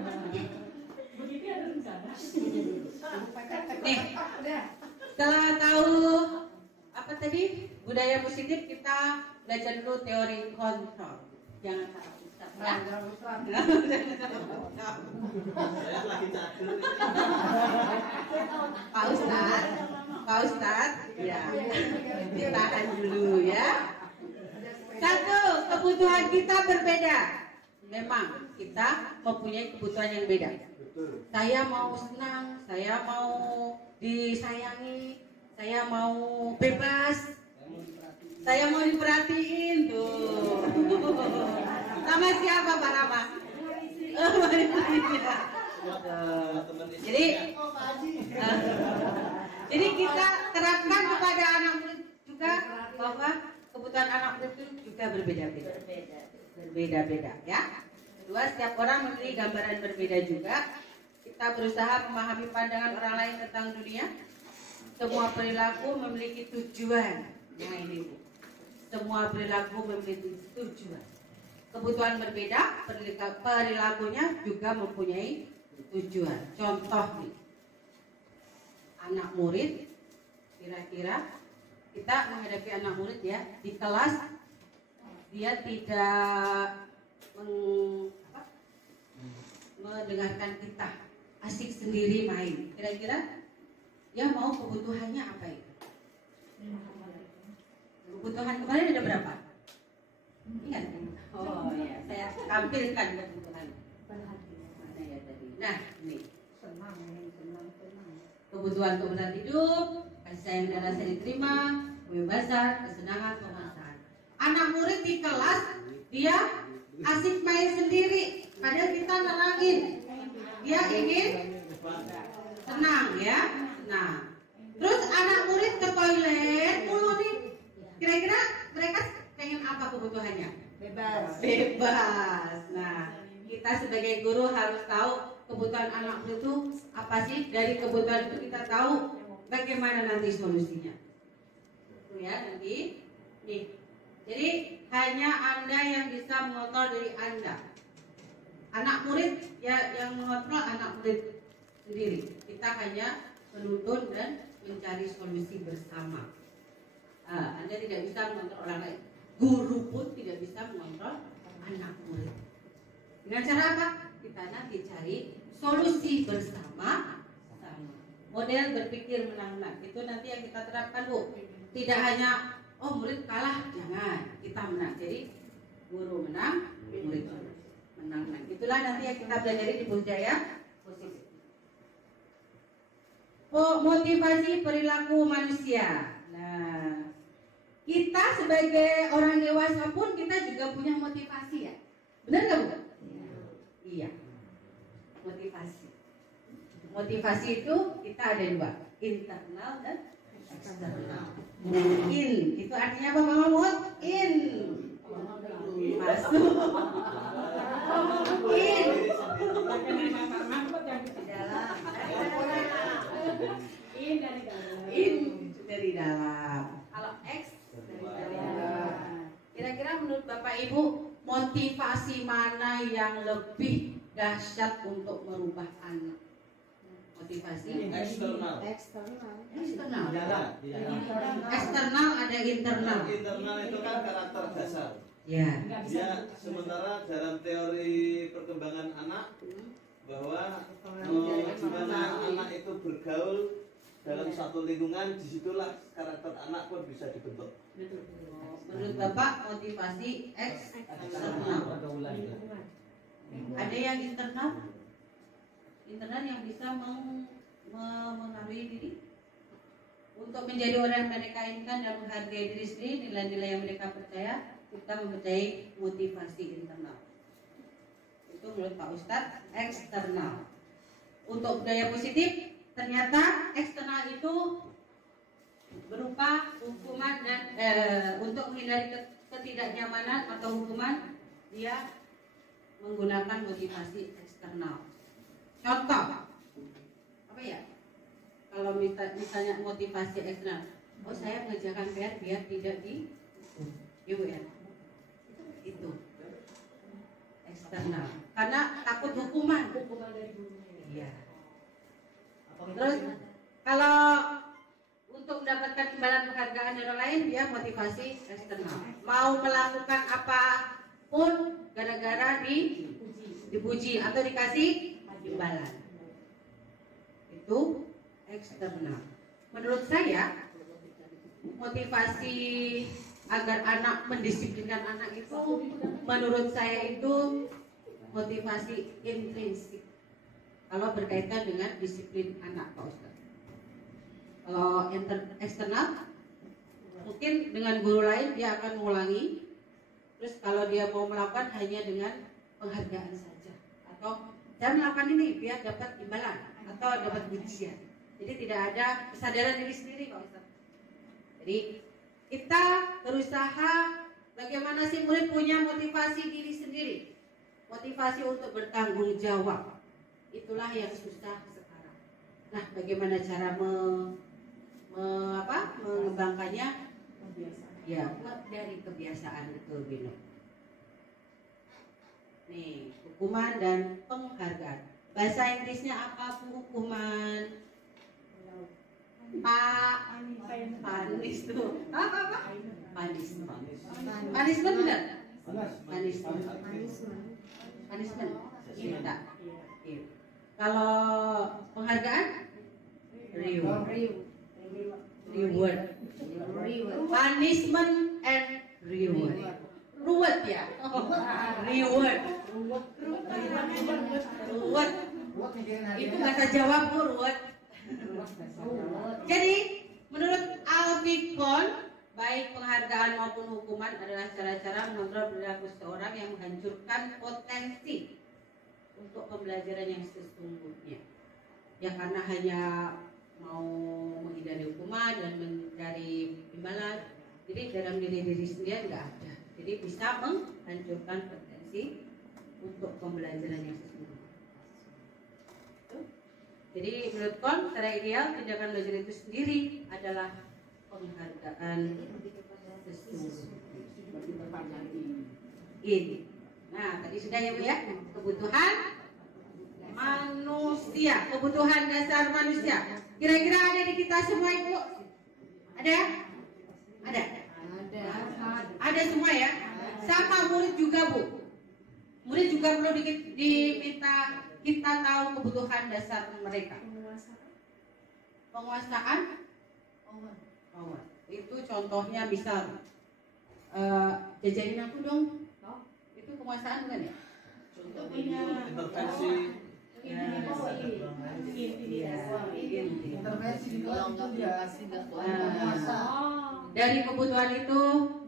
Nih, setelah tahu apa tadi budaya positif, kita belajar dulu teori kontrol. Jangan salah ustaz ya. Pak Ustaz, ya, ditahan dulu ya. Satu, kebutuhan kita berbeda. Memang kita mempunyai kebutuhan yang beda. Saya mau senang, saya mau disayangi, saya mau bebas, saya mau diperhatiin tuh. Sama siapa Pak Rama? Jadi kita terapkan kepada anak murid juga bahwa kebutuhan anak murid itu juga berbeda-beda. Berbeda-beda ya. Kedua, setiap orang memiliki gambaran berbeda juga. Kita berusaha memahami pandangan orang lain tentang dunia. Semua perilaku memiliki tujuan. Nah ini Bu. Semua perilaku memiliki tujuan. Kebutuhan berbeda, perilakunya juga mempunyai tujuan. Contoh nih, anak murid, kira-kira kita menghadapi anak murid ya di kelas, dia tidak mendengarkan kita, asik sendiri main. Kira-kira dia mau kebutuhannya apa itu? Kebutuhan kemarin ada berapa? Ingat? Oh ya, saya tampilkan kebutuhan. Mana ya tadi? Nah, ini. Kebutuhan hidup, kasih sayang dan rasa diterima, kebebasan, kesenangan, kemaslahatan. Anak murid di kelas dia asik main sendiri, padahal kita nerangin dia ingin senang ya, senang. Terus anak murid ke toilet mulu nih. Kira-kira mereka pengen apa kebutuhannya? Bebas. Nah, kita sebagai guru harus tahu kebutuhan anak itu apa sih. Dari kebutuhan itu kita tahu bagaimana nanti solusinya. Itu ya nanti. Nih. Jadi hanya Anda yang bisa mengontrol diri Anda. Anak murid ya yang mengontrol anak murid sendiri. Kita hanya menuntun dan mencari solusi bersama. Anda tidak bisa mengontrol orang lain. Guru pun tidak bisa mengontrol anak murid. Dengan cara apa? Kita nanti cari solusi bersama. Model berpikir menang-menang itu nanti yang kita terapkan, Bu. Tidak hanya murid kalah, jangan, kita menang. Jadi guru menang, murid menang. Itulah nanti yang kita pelajari di budaya positif. Motivasi perilaku manusia. Nah, kita sebagai orang dewasa pun kita juga punya motivasi ya. Benar nggak, Bu? Iya. Motivasi. Motivasi itu kita ada dua, internal dan eksternal. In itu artinya apa, Pak Mahmud? In masuk. In dari dalam. Kalau X dari dalam. Kira-kira menurut Bapak Ibu motivasi mana yang lebih dahsyat untuk merubah anak? Motivasi eksternal. eksternal. Di dalam. Eksternal ada internal. Internal itu kan karakter dasar. Ya. Dia sementara dalam teori perkembangan anak bahwa gimana anak itu bergaul dalam satu lingkungan, disitulah karakter anak pun bisa dibentuk. Menurut Bapak motivasi eksternal. Ada yang internal? Internal yang bisa mengaruhi diri untuk menjadi orang yang mereka inginkan dan menghargai diri sendiri, nilai-nilai yang mereka percaya. Kita mempercayai motivasi internal. Itu menurut Pak Ustadz eksternal. Untuk budaya positif, ternyata eksternal itu berupa hukuman dan untuk menghindari ketidaknyamanan atau hukuman, dia menggunakan motivasi eksternal. Contoh, apa ya? Kalau misalnya motivasi eksternal, saya mengerjakan PR biar tidak di UN. Itu eksternal. Karena takut hukuman dari gurunya. Iya. Terus kalau untuk mendapatkan imbalan penghargaan dari orang lain, dia motivasi eksternal. Mau melakukan apapun gara-gara dipuji atau dikasih imbalan. Itu eksternal. Menurut saya motivasi agar anak mendisiplinkan anak itu, menurut saya itu motivasi intrinsik. Kalau berkaitan dengan disiplin anak, Pak Ustadz. Kalau eksternal, mungkin dengan guru lain dia akan mengulangi. Terus kalau dia mau melakukan hanya dengan penghargaan saja, atau saya melakukan ini biar dapat imbalan atau dapat pujian. Jadi tidak ada kesadaran diri sendiri, Pak Ustadz. Jadi kita berusaha bagaimana si murid punya motivasi diri sendiri, motivasi untuk bertanggung jawab. Itulah yang susah sekarang. Nah, bagaimana cara mengembangkannya? Ya, dari kebiasaan itu, Bino. Nih, hukuman dan penghargaan. Bahasa Inggrisnya apa, Bu, hukuman? Panis tuh. Apa? Punishment. Punishment benar? Punishment. Cinta. Kalau penghargaan? Reward. Punishment and reward. Reward ya? Reward. Reward. Itu bahasa Jawa, Bu, reward. Jadi menurut Alvikon, baik penghargaan maupun hukuman adalah cara-cara mengontrol perilaku seseorang yang menghancurkan potensi untuk pembelajaran yang sesungguhnya. Ya karena hanya mau menghindari hukuman dan mencari imbalan, jadi dalam diri sendiri nggak ada. Jadi bisa menghancurkan potensi untuk pembelajaran yang sesungguhnya. Jadi menurut Kon, secara ideal tindakan belajar itu sendiri adalah penghargaan sesungguhnya. Ini Nah, tadi sudah ya Bu ya, kebutuhan manusia, kebutuhan dasar manusia. Kira-kira ada di kita semua Ibu? Ada? Ada? Ada semua ya? Sama murid juga Bu. Murid juga perlu diminta kita tahu kebutuhan dasar mereka. Penguasaan? Power. Itu contohnya misal jajarin aku dong. Itu penguasaan bukan ya? Contoh punya intervensi. Intervensi juga itu dia Dari kebutuhan itu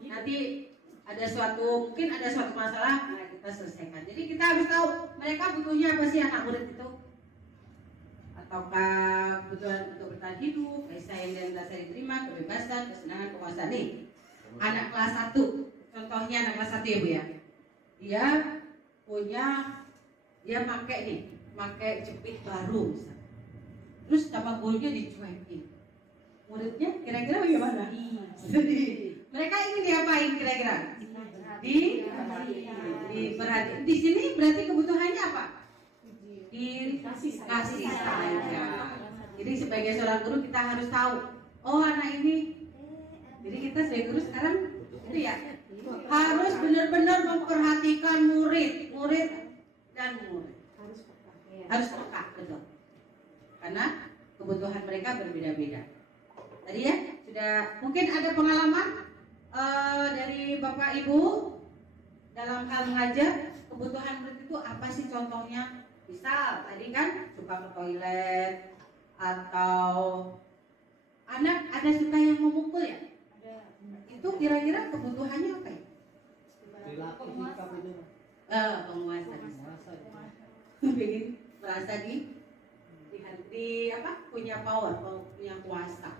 nanti mungkin ada suatu masalah, nah kita selesaikan. Jadi kita harus tahu mereka butuhnya apa sih anak murid itu, ataukah kebutuhan untuk bertahan hidup, kasih sayang dan rasa diterima, kebebasan, kesenangan, kekuasaan. Nih, anak kelas 1, contohnya anak kelas 1 ya Bu ya. Dia pakai jepit baru misalnya. Terus sama gurunya dicuekin. Muridnya kira-kira bagaimana? Mereka ingin diapain kira-kira? Diperhatikan. Di sini berarti kebutuhannya apa? Kasih sayang. Jadi sebagai seorang guru kita harus tahu, oh anak ini. Jadi kita sebagai guru sekarang itu ya harus benar-benar memperhatikan murid dan murid. Harus peka, betul. Karena kebutuhan mereka berbeda-beda. Tadi ya sudah mungkin ada pengalaman dari Bapak Ibu dalam hal mengajar, kebutuhan murid itu apa sih contohnya? Misal tadi kan suka ke toilet, atau anak ada suka yang memukul ya? Itu kira-kira kebutuhannya apa ya? Penguasa. Ingin merasa punya power, punya kuasa.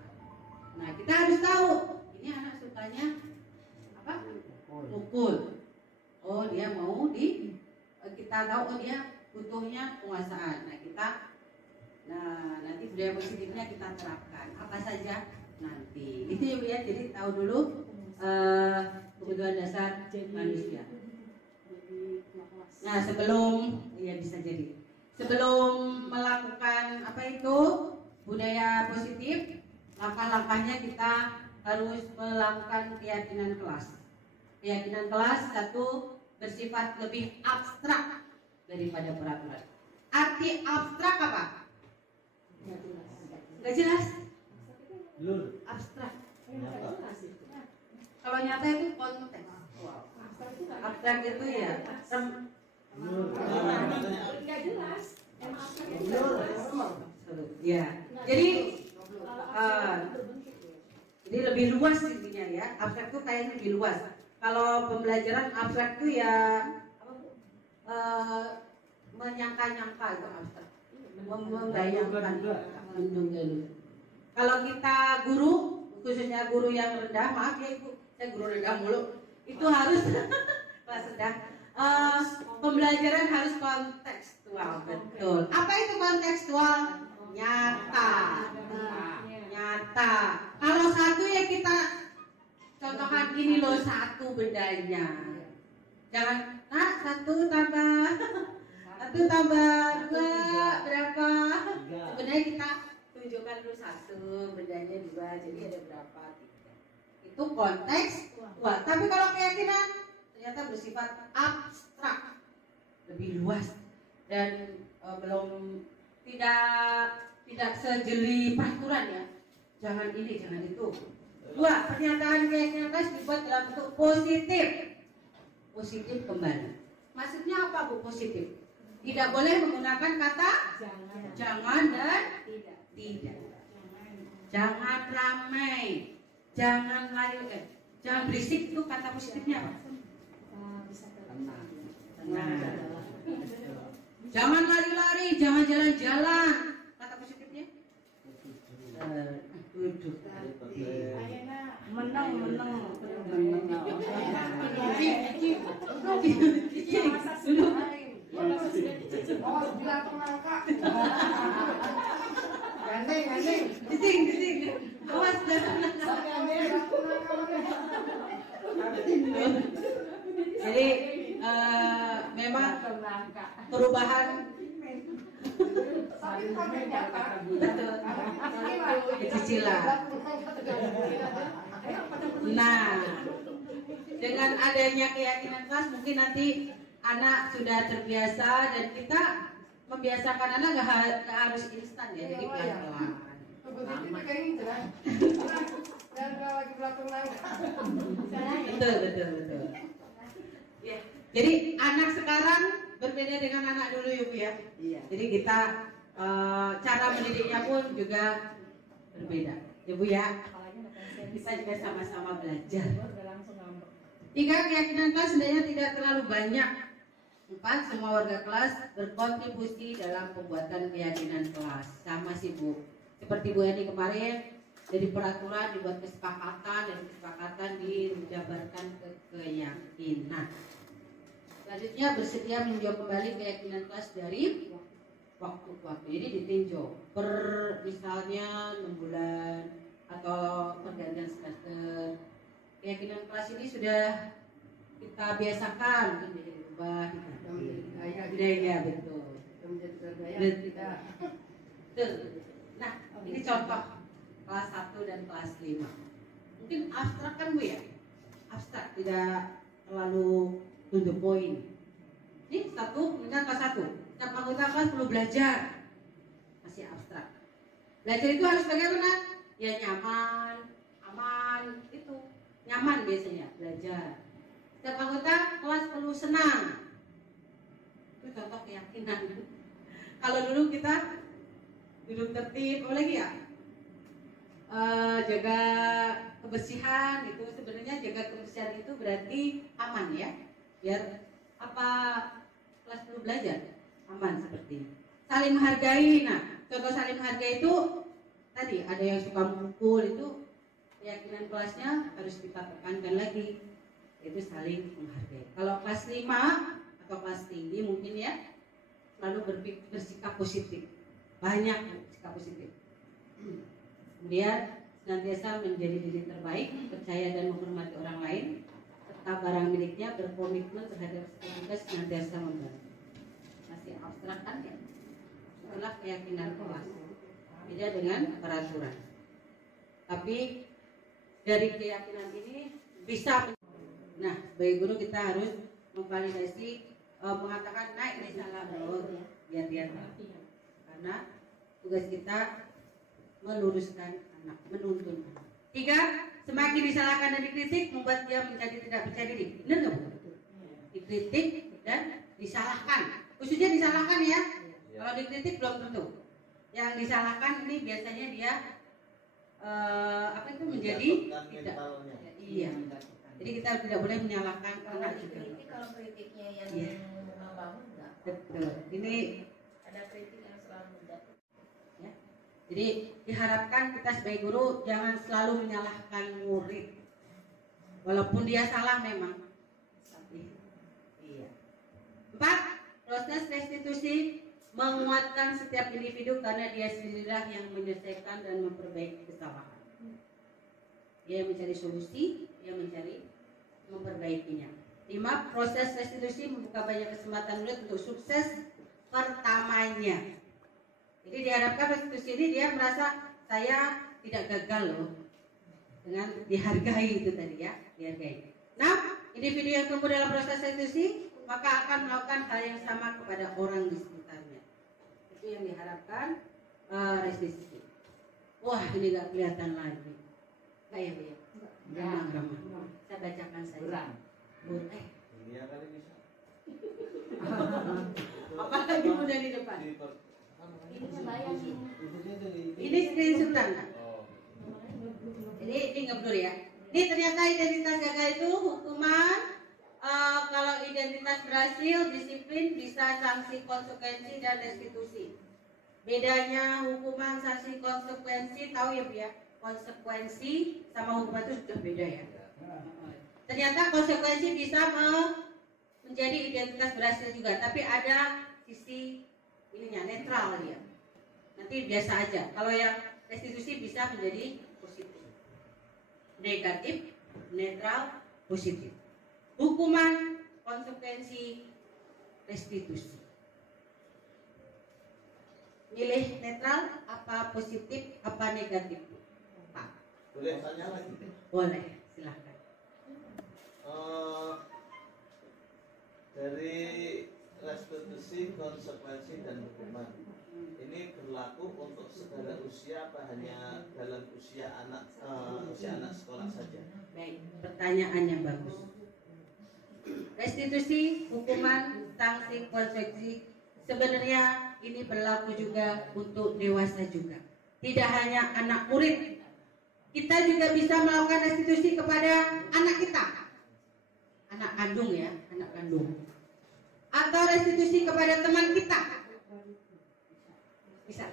Nah kita harus tahu ini anak sukanya apa? Mukul. Oh dia mau kita tahu dia butuhnya penguasaan. Nah nanti budaya positifnya kita terapkan. Apa saja nanti. Itu ya Bu ya. Jadi tahu dulu kebutuhan dasar manusia. Nah sebelum melakukan budaya positif, langkah-langkahnya kita harus melakukan keyakinan kelas. Keyakinan kelas satu bersifat lebih abstrak daripada peraturan. Arti abstrak apa? Gak jelas. Abstrak. Kalau nyata itu konteks. Abstrak itu ya Nggak jelas. ya. Jadi lebih luas intinya ya. Abstrak itu kayaknya lebih luas. Kalau pembelajaran abstrak itu ya menyangka-nyangka itu abstrak. Membayangkan. Kalau kita guru, khususnya guru yang rendah, maaf ya Ibu, saya guru rendah mulu, itu harus kelas rendah. Pembelajaran harus kontekstual, betul. Apa itu kontekstual? Nyata. Kalau satu ya kita contohkan ini loh satu bendanya. Jangan satu tambah 2 berapa? Sebenarnya kita tunjukkan dulu satu bendanya 2, jadi ada berapa? 3. Itu kontekstual. Tapi kalau keyakinan ternyata bersifat abstrak, lebih luas dan belum tidak sejeli peraturan ya. Jangan ini, jangan itu. 2, pernyataan keyakinan kelas dibuat dalam bentuk positif. Positif kembali. Maksudnya apa Bu positif? Tidak boleh menggunakan kata jangan dan tidak. Jangan ramai, jangan lari, jangan berisik, itu kata positifnya apa? Jangan lari-lari, jangan jalan-jalan. Kata positifnya? Duduk. Menang. Gandeng. Dising. Awas Jadi perubahan. Cicilan. Nah, dengan adanya keyakinan kelas mungkin nanti anak sudah terbiasa dan kita membiasakan anak nggak harus instan ya, jadi pelan-pelan. Betul. Ya. Jadi anak sekarang berbeda dengan anak dulu ya Bu ya. Iya. Jadi kita cara mendidiknya pun juga berbeda ya Bu ya. Kita juga sama-sama belajar. 3, keyakinan kelas sebenarnya tidak terlalu banyak. 4, semua warga kelas berkontribusi dalam pembuatan keyakinan kelas. Sama sih Bu. Seperti Bu Eni kemarin, dari peraturan dibuat kesepakatan dan kesepakatan dijabarkan ke keyakinan. Selanjutnya bersedia meninjau kembali keyakinan kelas dari waktu ke waktu. Jadi ditinjau per misalnya 6 bulan atau pergantian semester. Keyakinan kelas ini sudah kita biasakan menjadi berubah, budaya betul. Nah, ini contoh kelas 1 dan kelas 5. Mungkin abstrak kan Bu ya? Abstrak, tidak terlalu to the point. Ini misalnya kelas 1. Setiap anggota kelas perlu belajar. Masih abstrak. Belajar itu harus bagaimana? Ya nyaman, aman, itu. Nyaman biasanya belajar. Setiap anggota kelas perlu senang. Itu contoh keyakinan. Kalau dulu kita duduk tertib, apa lagi ya? Jaga kebersihan itu, sebenarnya jaga kebersihan itu berarti aman ya. Biar apa kelas perlu belajar aman seperti ini. Saling menghargai. Nah, contoh saling menghargai itu tadi ada yang suka memukul, itu keyakinan kelasnya harus kita tekankan lagi, itu saling menghargai. Kalau kelas 5 atau kelas tinggi mungkin ya selalu bersikap positif, banyak bersikap positif. Kemudian senantiasa menjadi diri terbaik, percaya dan menghormati orang lain, tetap barang miliknya, berkomitmen terhadap tugas, senantiasa membantu. Masih abstrak kan ya? Itulah keyakinan kelas. Beda dengan peraturan. Tapi dari keyakinan ini bisa. Nah, sebagai guru kita harus memvalidasi, mengatakan, nah ini salah bro, biar karena tugas kita meluruskan anak, menuntun anak. 3, semakin disalahkan dan dikritik membuat dia menjadi tidak percaya diri. Benar nggak Bu? Dikritik dan disalahkan, khususnya disalahkan ya. Kalau dikritik belum tentu. Yang disalahkan ini biasanya dia menjadi tidak. Iya. Jadi kita tidak boleh menyalahkan anak juga. Kalau kritiknya yang membangun enggak? Betul. Ini Ada kritik yang selalu mendapat. ya. Jadi diharapkan kita sebagai guru jangan selalu menyalahkan murid. Walaupun dia salah memang. Tapi iya. 4, proses restitusi menguatkan setiap individu karena dia sendirilah yang menyelesaikan dan memperbaiki kesalahan. Dia mencari solusi, dia mencari memperbaikinya. 5, proses restitusi membuka banyak kesempatan murid untuk sukses pertamanya. Jadi diharapkan restitusi ini dia merasa saya tidak gagal loh, dengan dihargai itu tadi ya, dihargai. 6, individu yang tumbuh dalam proses restitusi maka akan melakukan hal yang sama kepada orang di sekitarnya. Itu yang diharapkan restitusi. Wah, ini gak kelihatan lagi. Enggak ya Bu ya? Ramah. Saya bacakan saja. Boleh. Iya kali bisa. Apalagi mudah di depan. Ini screenshotan. Jadi ini nggak betul ya. Ini ternyata identitas gagal itu hukuman. Kalau identitas berhasil, disiplin, bisa sanksi konsekuensi dan restitusi. Bedanya hukuman, sanksi, konsekuensi, tahu ya Bu ya? Konsekuensi sama hukuman itu sudah beda ya. Ternyata konsekuensi bisa menjadi identitas berhasil juga, tapi ada sisi ininya netral dia. Nanti biasa aja. Kalau yang restitusi bisa menjadi positif, negatif, netral, positif. Hukuman, konsekuensi, restitusi. milih netral, apa positif, apa negatif? Pak, Boleh tanya lagi? boleh, silahkan. Dari restitusi, konsekuensi, dan hukuman ini berlaku untuk segala usia apa hanya dalam usia anak sekolah saja? Baik, pertanyaan yang bagus. Restitusi, hukuman, sanksi, konsekuensi sebenarnya ini berlaku juga untuk dewasa juga. Tidak hanya anak murid, kita juga bisa melakukan restitusi kepada anak kita, anak kandung ya, anak kandung, atau restitusi kepada teman kita. Bisa?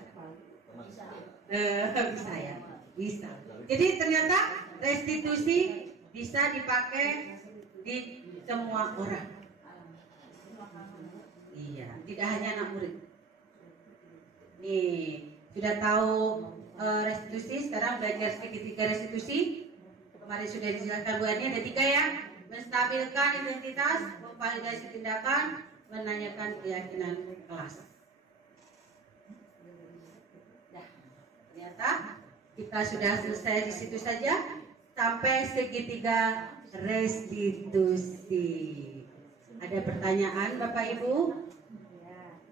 Bisa ya, bisa. Jadi ternyata restitusi bisa dipakai di semua orang. Iya, tidak hanya anak murid. Nih, sudah tahu restitusi, sekarang belajar segitiga restitusi. Kemarin sudah dijelaskan Bu Ani, ada 3 ya. Menstabilkan identitas, memvalidasi tindakan, menanyakan keyakinan kelas. Nah, ternyata kita sudah selesai di situ saja sampai segitiga restitusi. Ada pertanyaan Bapak Ibu?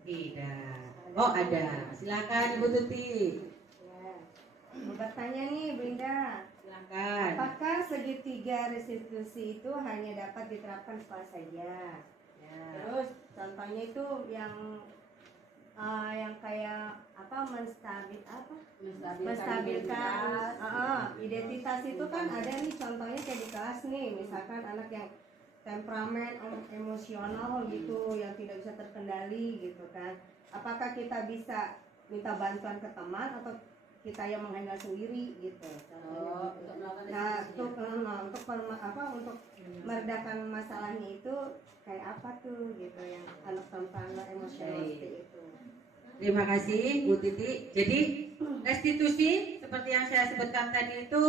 Tidak. Oh ada. Silakan Ibu Tuti. Mau bertanya nih Brinda, Silakan. apakah segitiga restitusi itu hanya dapat diterapkan sekolah saja? Ya. Terus contohnya itu yang kayak menstabilkan identitas itu kan ada nih contohnya kayak di kelas nih, misalkan anak yang temperamen emosional gitu yang tidak bisa terkendali gitu kan, apakah kita bisa minta bantuan ke teman atau kita yang menghandle sendiri gitu. Untuk meredakan masalahnya itu kayak apa tuh gitu yang anak temperamen emosional seperti itu. Terima kasih Bu Titi. Jadi restitusi seperti yang saya sebutkan tadi itu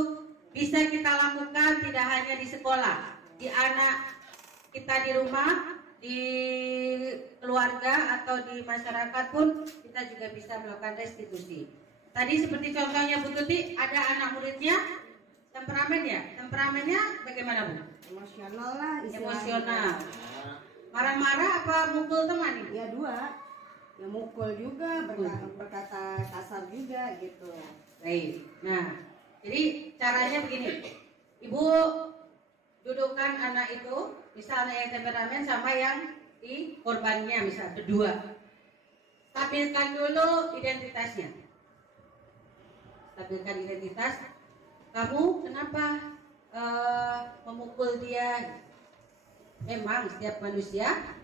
bisa kita lakukan tidak hanya di sekolah, di anak kita di rumah, di keluarga atau di masyarakat pun kita juga bisa melakukan restitusi. Tadi seperti contohnya Bu Tuti, ada anak muridnya temperamen ya. Temperamennya bagaimana Bu? Emosional lah istilahnya. Emosional. Marah-marah apa mukul teman ini? Ya dua. Ya mukul juga, berkata kasar juga gitu. Baik. Nah, jadi caranya begini. Ibu dudukkan anak itu, misalnya yang temperamen sama yang di korbannya, misal kedua. Stabilkan dulu identitasnya. Stabilkan identitas. Kamu kenapa memukul dia? Memang setiap manusia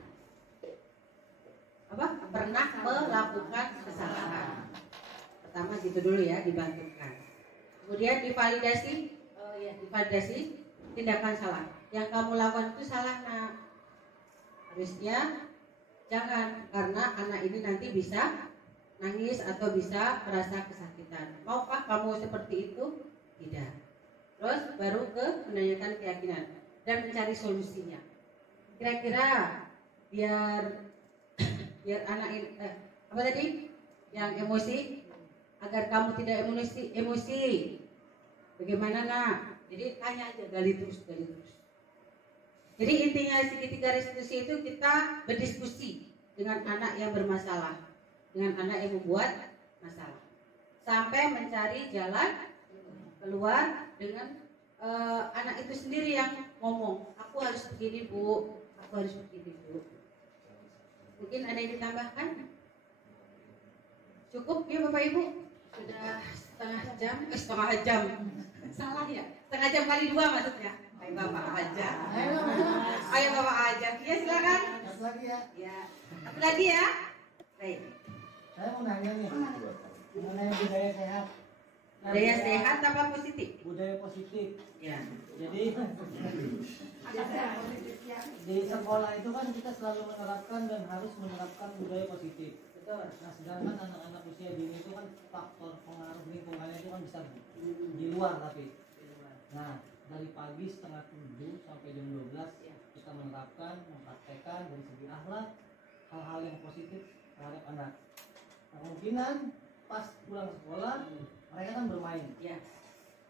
pernah melakukan kesalahan. Pertama gitu dulu ya, dibantukan. Kemudian divalidasi, tindakan salah. Yang kamu lakukan itu salah nak. Harusnya jangan, karena anak ini nanti bisa nangis atau bisa merasa kesakitan. Maukah kamu seperti itu? Tidak. Terus baru menanyakan keyakinan dan mencari solusinya. Kira-kira biar anak ini apa tadi yang emosi, agar kamu tidak emosi bagaimana nak? Jadi tanya aja, gali terus. Jadi intinya segitiga restitusi itu kita berdiskusi dengan anak yang bermasalah, dengan anak yang membuat masalah, sampai mencari jalan keluar dengan anak itu sendiri yang ngomong, aku harus begini Bu, aku harus begini Bu. Mungkin ada yang ditambahkan? Cukup ya Bapak Ibu? Sudah setengah jam. Salah ya? Setengah jam kali 2 maksudnya. Ayo Bapak aja. Ayo Bapak aja. Ya silakan. Satu lagi ya. Ya. Satu lagi ya. Baik. Saya mau nanya nih mengenai budaya sehat. Budaya sehat apa positif? Budaya positif. Ya. Jadi di sekolah itu kan kita selalu menerapkan dan harus menerapkan budaya positif. Betul. Nah, sedangkan anak-anak usia dini itu kan faktor pengaruh lingkungannya itu kan bisa di luar tapi. Nah, dari pagi setengah 7 sampai jam 12 kita menerapkan, mempraktekkan dari segi akhlak hal-hal yang positif terhadap anak. kemungkinan pas pulang sekolah mereka kan bermain Ya.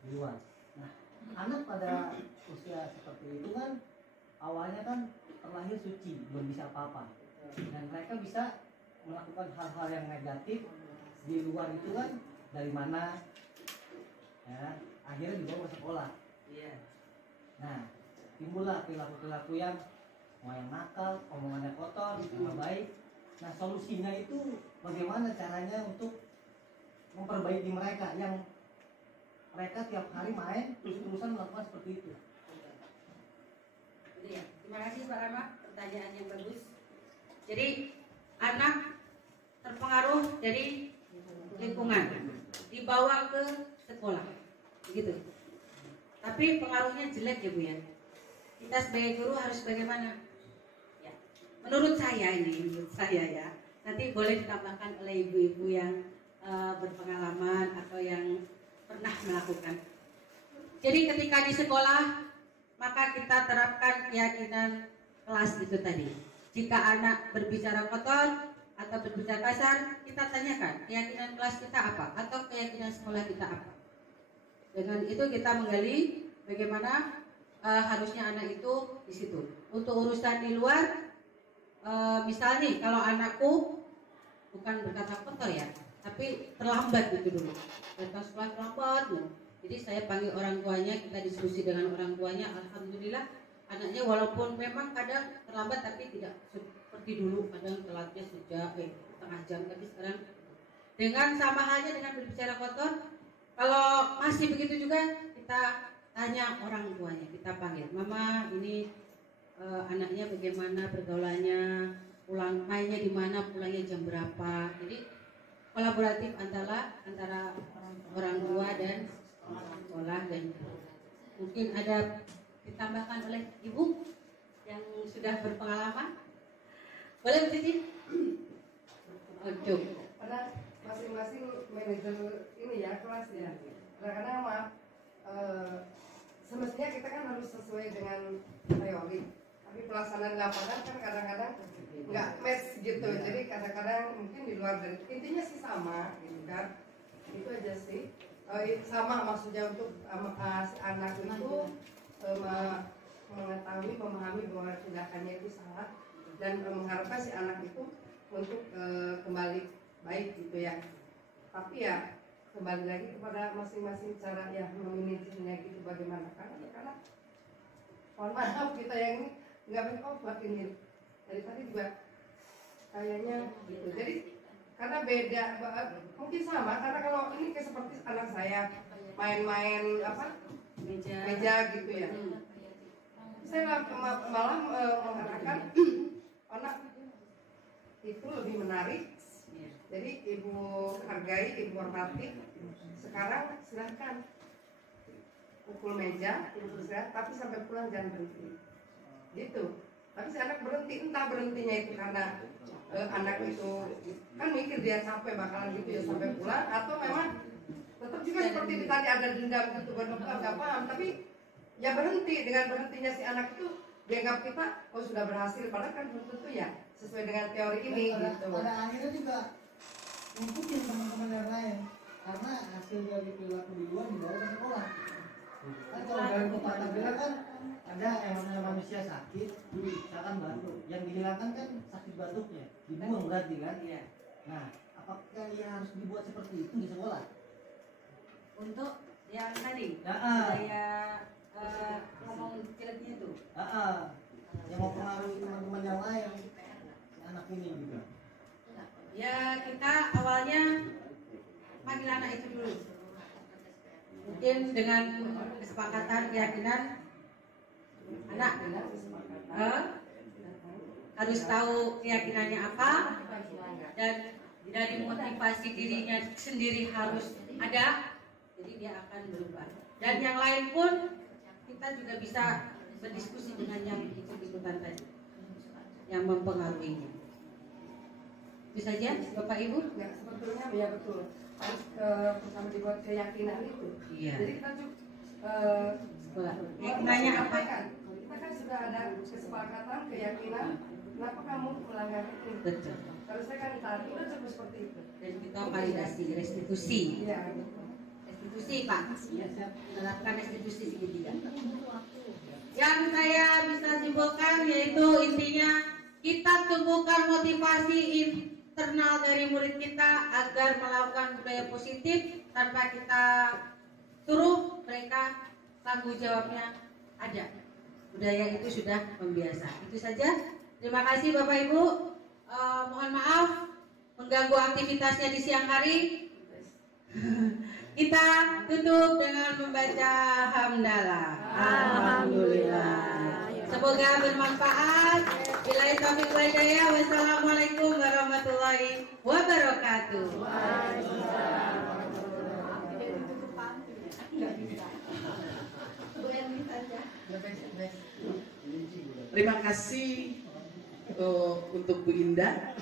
di luar. Nah, anak pada usia seperti itu kan awalnya kan terlahir suci, belum bisa apa-apa, dan mereka bisa melakukan hal-hal yang negatif di luar itu kan dari mana, ya, akhirnya dibawa ke sekolah. Iya. Nah, timbullah perilaku-perilaku yang nakal, omongannya kotor, nggak baik. Nah, solusinya itu bagaimana caranya untuk memperbaiki mereka yang mereka tiap hari main terus-terusan melakukan seperti itu. Jadi ya, terima kasih Pak Rama, pertanyaan yang bagus. Jadi anak terpengaruh dari lingkungan, dibawa ke sekolah, begitu. Tapi pengaruhnya jelek ya Bu ya. Kita sebagai guru harus bagaimana? Ya, menurut saya ya. Nanti boleh ditambahkan oleh ibu-ibu yang berpengalaman atau yang pernah melakukan. Jadi ketika di sekolah, maka kita terapkan keyakinan kelas itu tadi. Jika anak berbicara kotor atau berbicara kasar, kita tanyakan keyakinan kelas kita apa atau keyakinan sekolah kita apa. Dengan itu kita menggali bagaimana harusnya anak itu di situ. Untuk urusan di luar, misalnya kalau anakku bukan berkata kotor ya, tapi terlambat gitu dulu, datang sekolah terlambat loh. Jadi saya panggil orang tuanya, kita diskusi dengan orang tuanya. Alhamdulillah anaknya walaupun memang kadang terlambat tapi tidak seperti dulu, kadang telatnya sejak setengah jam, tapi sekarang dengan sama halnya dengan berbicara kotor. Kalau masih begitu juga, kita tanya orang tuanya, kita panggil, Mama ini anaknya bagaimana pergaulannya, pulang mainnya di mana, pulangnya jam berapa. Jadi kolaboratif antara orang tua dan sekolah. Dan mungkin ada ditambahkan oleh ibu yang sudah berpengalaman. Boleh Bu Titi? Oke. Karena masing-masing manajer ini ya kelas ya. Kadang-kadang maaf, semestinya kita kan harus sesuai dengan teori. Tapi pelaksanaan lapangan kan kadang-kadang nggak match gitu. Jadi kadang-kadang mungkin di luar dari intinya sih sama gitu kan. Itu aja sih. Sama maksudnya untuk si anak itu mengetahui, memahami bahwa tindakannya itu salah dan mengharapkan si anak itu untuk kembali baik gitu ya. Tapi ya kembali lagi kepada masing-masing cara ya memanajenya gitu bagaimana karena mohon maaf kita yang ini nggak buat ini dari tadi juga kayaknya gitu. Jadi karena beda mungkin sama karena kalau ini kayak seperti anak saya main-main meja gitu ya. Saya malah mengatakan anak itu lebih menarik. Jadi ibu hargai, ibu hormati. Sekarang silahkan pukul meja, tapi sampai pulang jangan berhenti. Gitu. Tapi si anak berhenti, entah berhentinya itu karena anak itu kan mikir dia sampai bakalan gitu ya sampai pulang, atau memang tetap juga seperti tadi ada dendam gitu, nggak paham. Tapi ya berhenti, dengan berhentinya si anak itu dianggap kita oh sudah berhasil, padahal kan belum tentu ya sesuai dengan teori ini gitu. Pada akhirnya juga ngikutin teman-teman yang lain karena hasil dari perilaku di luar dibawa ke sekolah. Kan kalau dalam pepatah bilang kan ada yang namanya manusia sakit, misalkan batuk, yang dihilangkan kan sakit batuknya, dibuang berarti kan? Iya. Nah, apakah ia harus dibuat seperti itu di sekolah? Untuk yang tadi, Nah, saya ngomong jeleknya itu. Yang mau pengaruhi teman-teman yang lain, anak ini juga. Ya kita awalnya panggil anak itu dulu. Mungkin dengan kesepakatan keyakinan anak harus tahu keyakinannya apa dan dari motivasi dirinya sendiri harus ada, jadi dia akan berubah. Dan yang lain pun kita juga bisa berdiskusi dengan yang ikut-ikutan tadi yang mempengaruhinya. Itu saja Bapak Ibu? Ya sebetulnya ya betul harus pertama dibuat keyakinan itu. Iya. Jadi kita juga Keyakinannya apa? Kita kan sudah ada kesepakatan keyakinan Kenapa kamu melanggar ini? Betul. Harusnya kan taat, udah cukup seperti itu. Dan kita validasi restitusi. Iya. Restitusi Pak. Menerapkan restitusi segitiga. Yang saya bisa simpulkan yaitu intinya kita tumbuhkan motivasi internal dari murid kita agar melakukan budaya positif tanpa kita suruh, mereka tanggung jawabnya ada. Budaya itu sudah membiasa. Itu saja. Terima kasih Bapak Ibu. Mohon maaf mengganggu aktivitasnya di siang hari. Kita tutup dengan membaca hamdalah. Alhamdulillah. Semoga bermanfaat. Billahi taufiq wal hidayah. Wassalamualaikum warahmatullahi wabarakatuh. Terima kasih untuk Bu Indah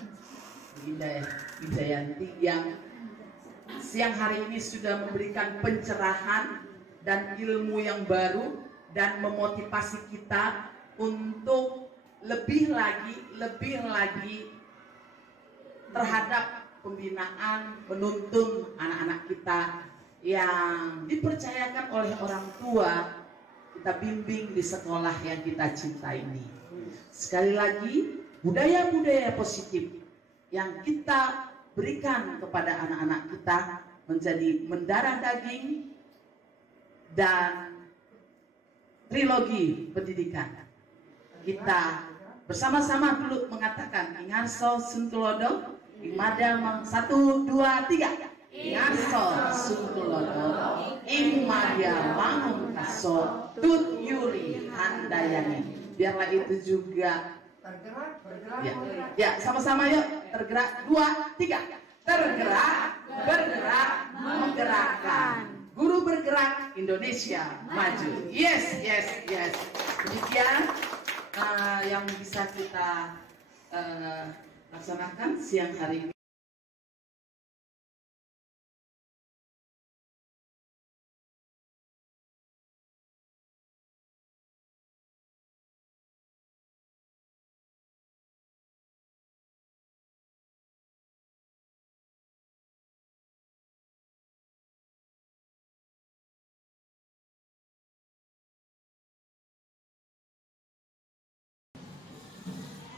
Wijayanti yang siang hari ini sudah memberikan pencerahan dan ilmu yang baru dan memotivasi kita untuk lebih lagi terhadap pembinaan, menuntun anak-anak kita yang dipercayakan oleh orang tua, kita bimbing di sekolah yang kita cintai ini. Sekali lagi, budaya-budaya positif yang kita berikan kepada anak-anak kita menjadi mendarah daging dan trilogi pendidikan. Kita bersama-sama dulu mengatakan Ingarso Suntulodo, Imadal 1, 2, 3. Ingarso Suntulodo, Imadal Mangunkaso, Tut Yuri Handayani. Biarlah itu juga ya, sama-sama yuk, tergerak 2, 3. Tergerak, bergerak, menggerakkan. Guru bergerak, Indonesia maju. Yes. Demikian yang bisa kita laksanakan siang hari ini.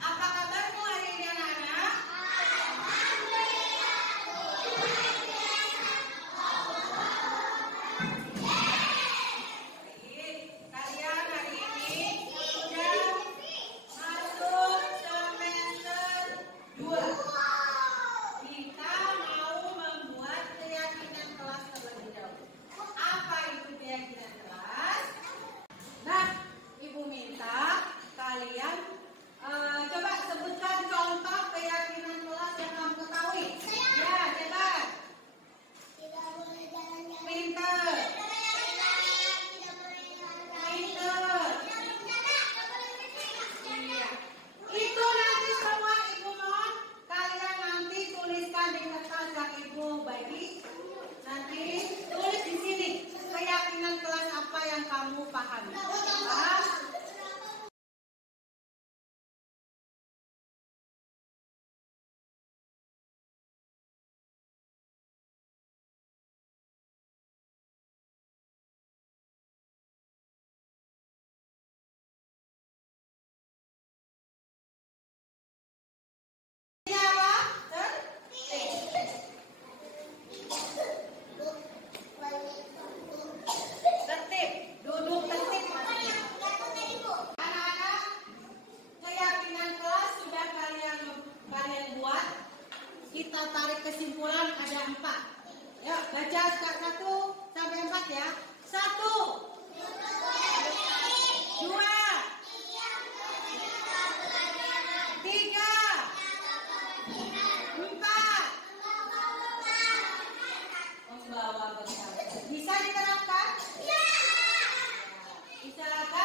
Apa kabarmu hari ini anak-anak? Kalian hari ini sudah masuk semester 2. Kita mau membuat keyakinan kelas terlebih dahulu. Apa itu keyakinan kelas? Nah, Ibu minta kalian coba sebutkan contoh keyakinan kelas yang kamu ketahui. Ya, cepat. Tidak boleh jalan-jalan. Pinter. Iya. Itu nanti semua Ibu mohon kalian nanti tuliskan di kertas yang Ibu bagi. Nanti tulis di sini keyakinan kelas apa yang kamu pahami. Tertib, duduk tertib. Anak-anak, keyakinan kelas sudah kalian buat. Kita tarik kesimpulan ada 4. Yuk, baca 1 sampai 4 ya. 1, 2, 3, 4. Membawa bekal. Bisa diterapkan? Bisa. Silakan.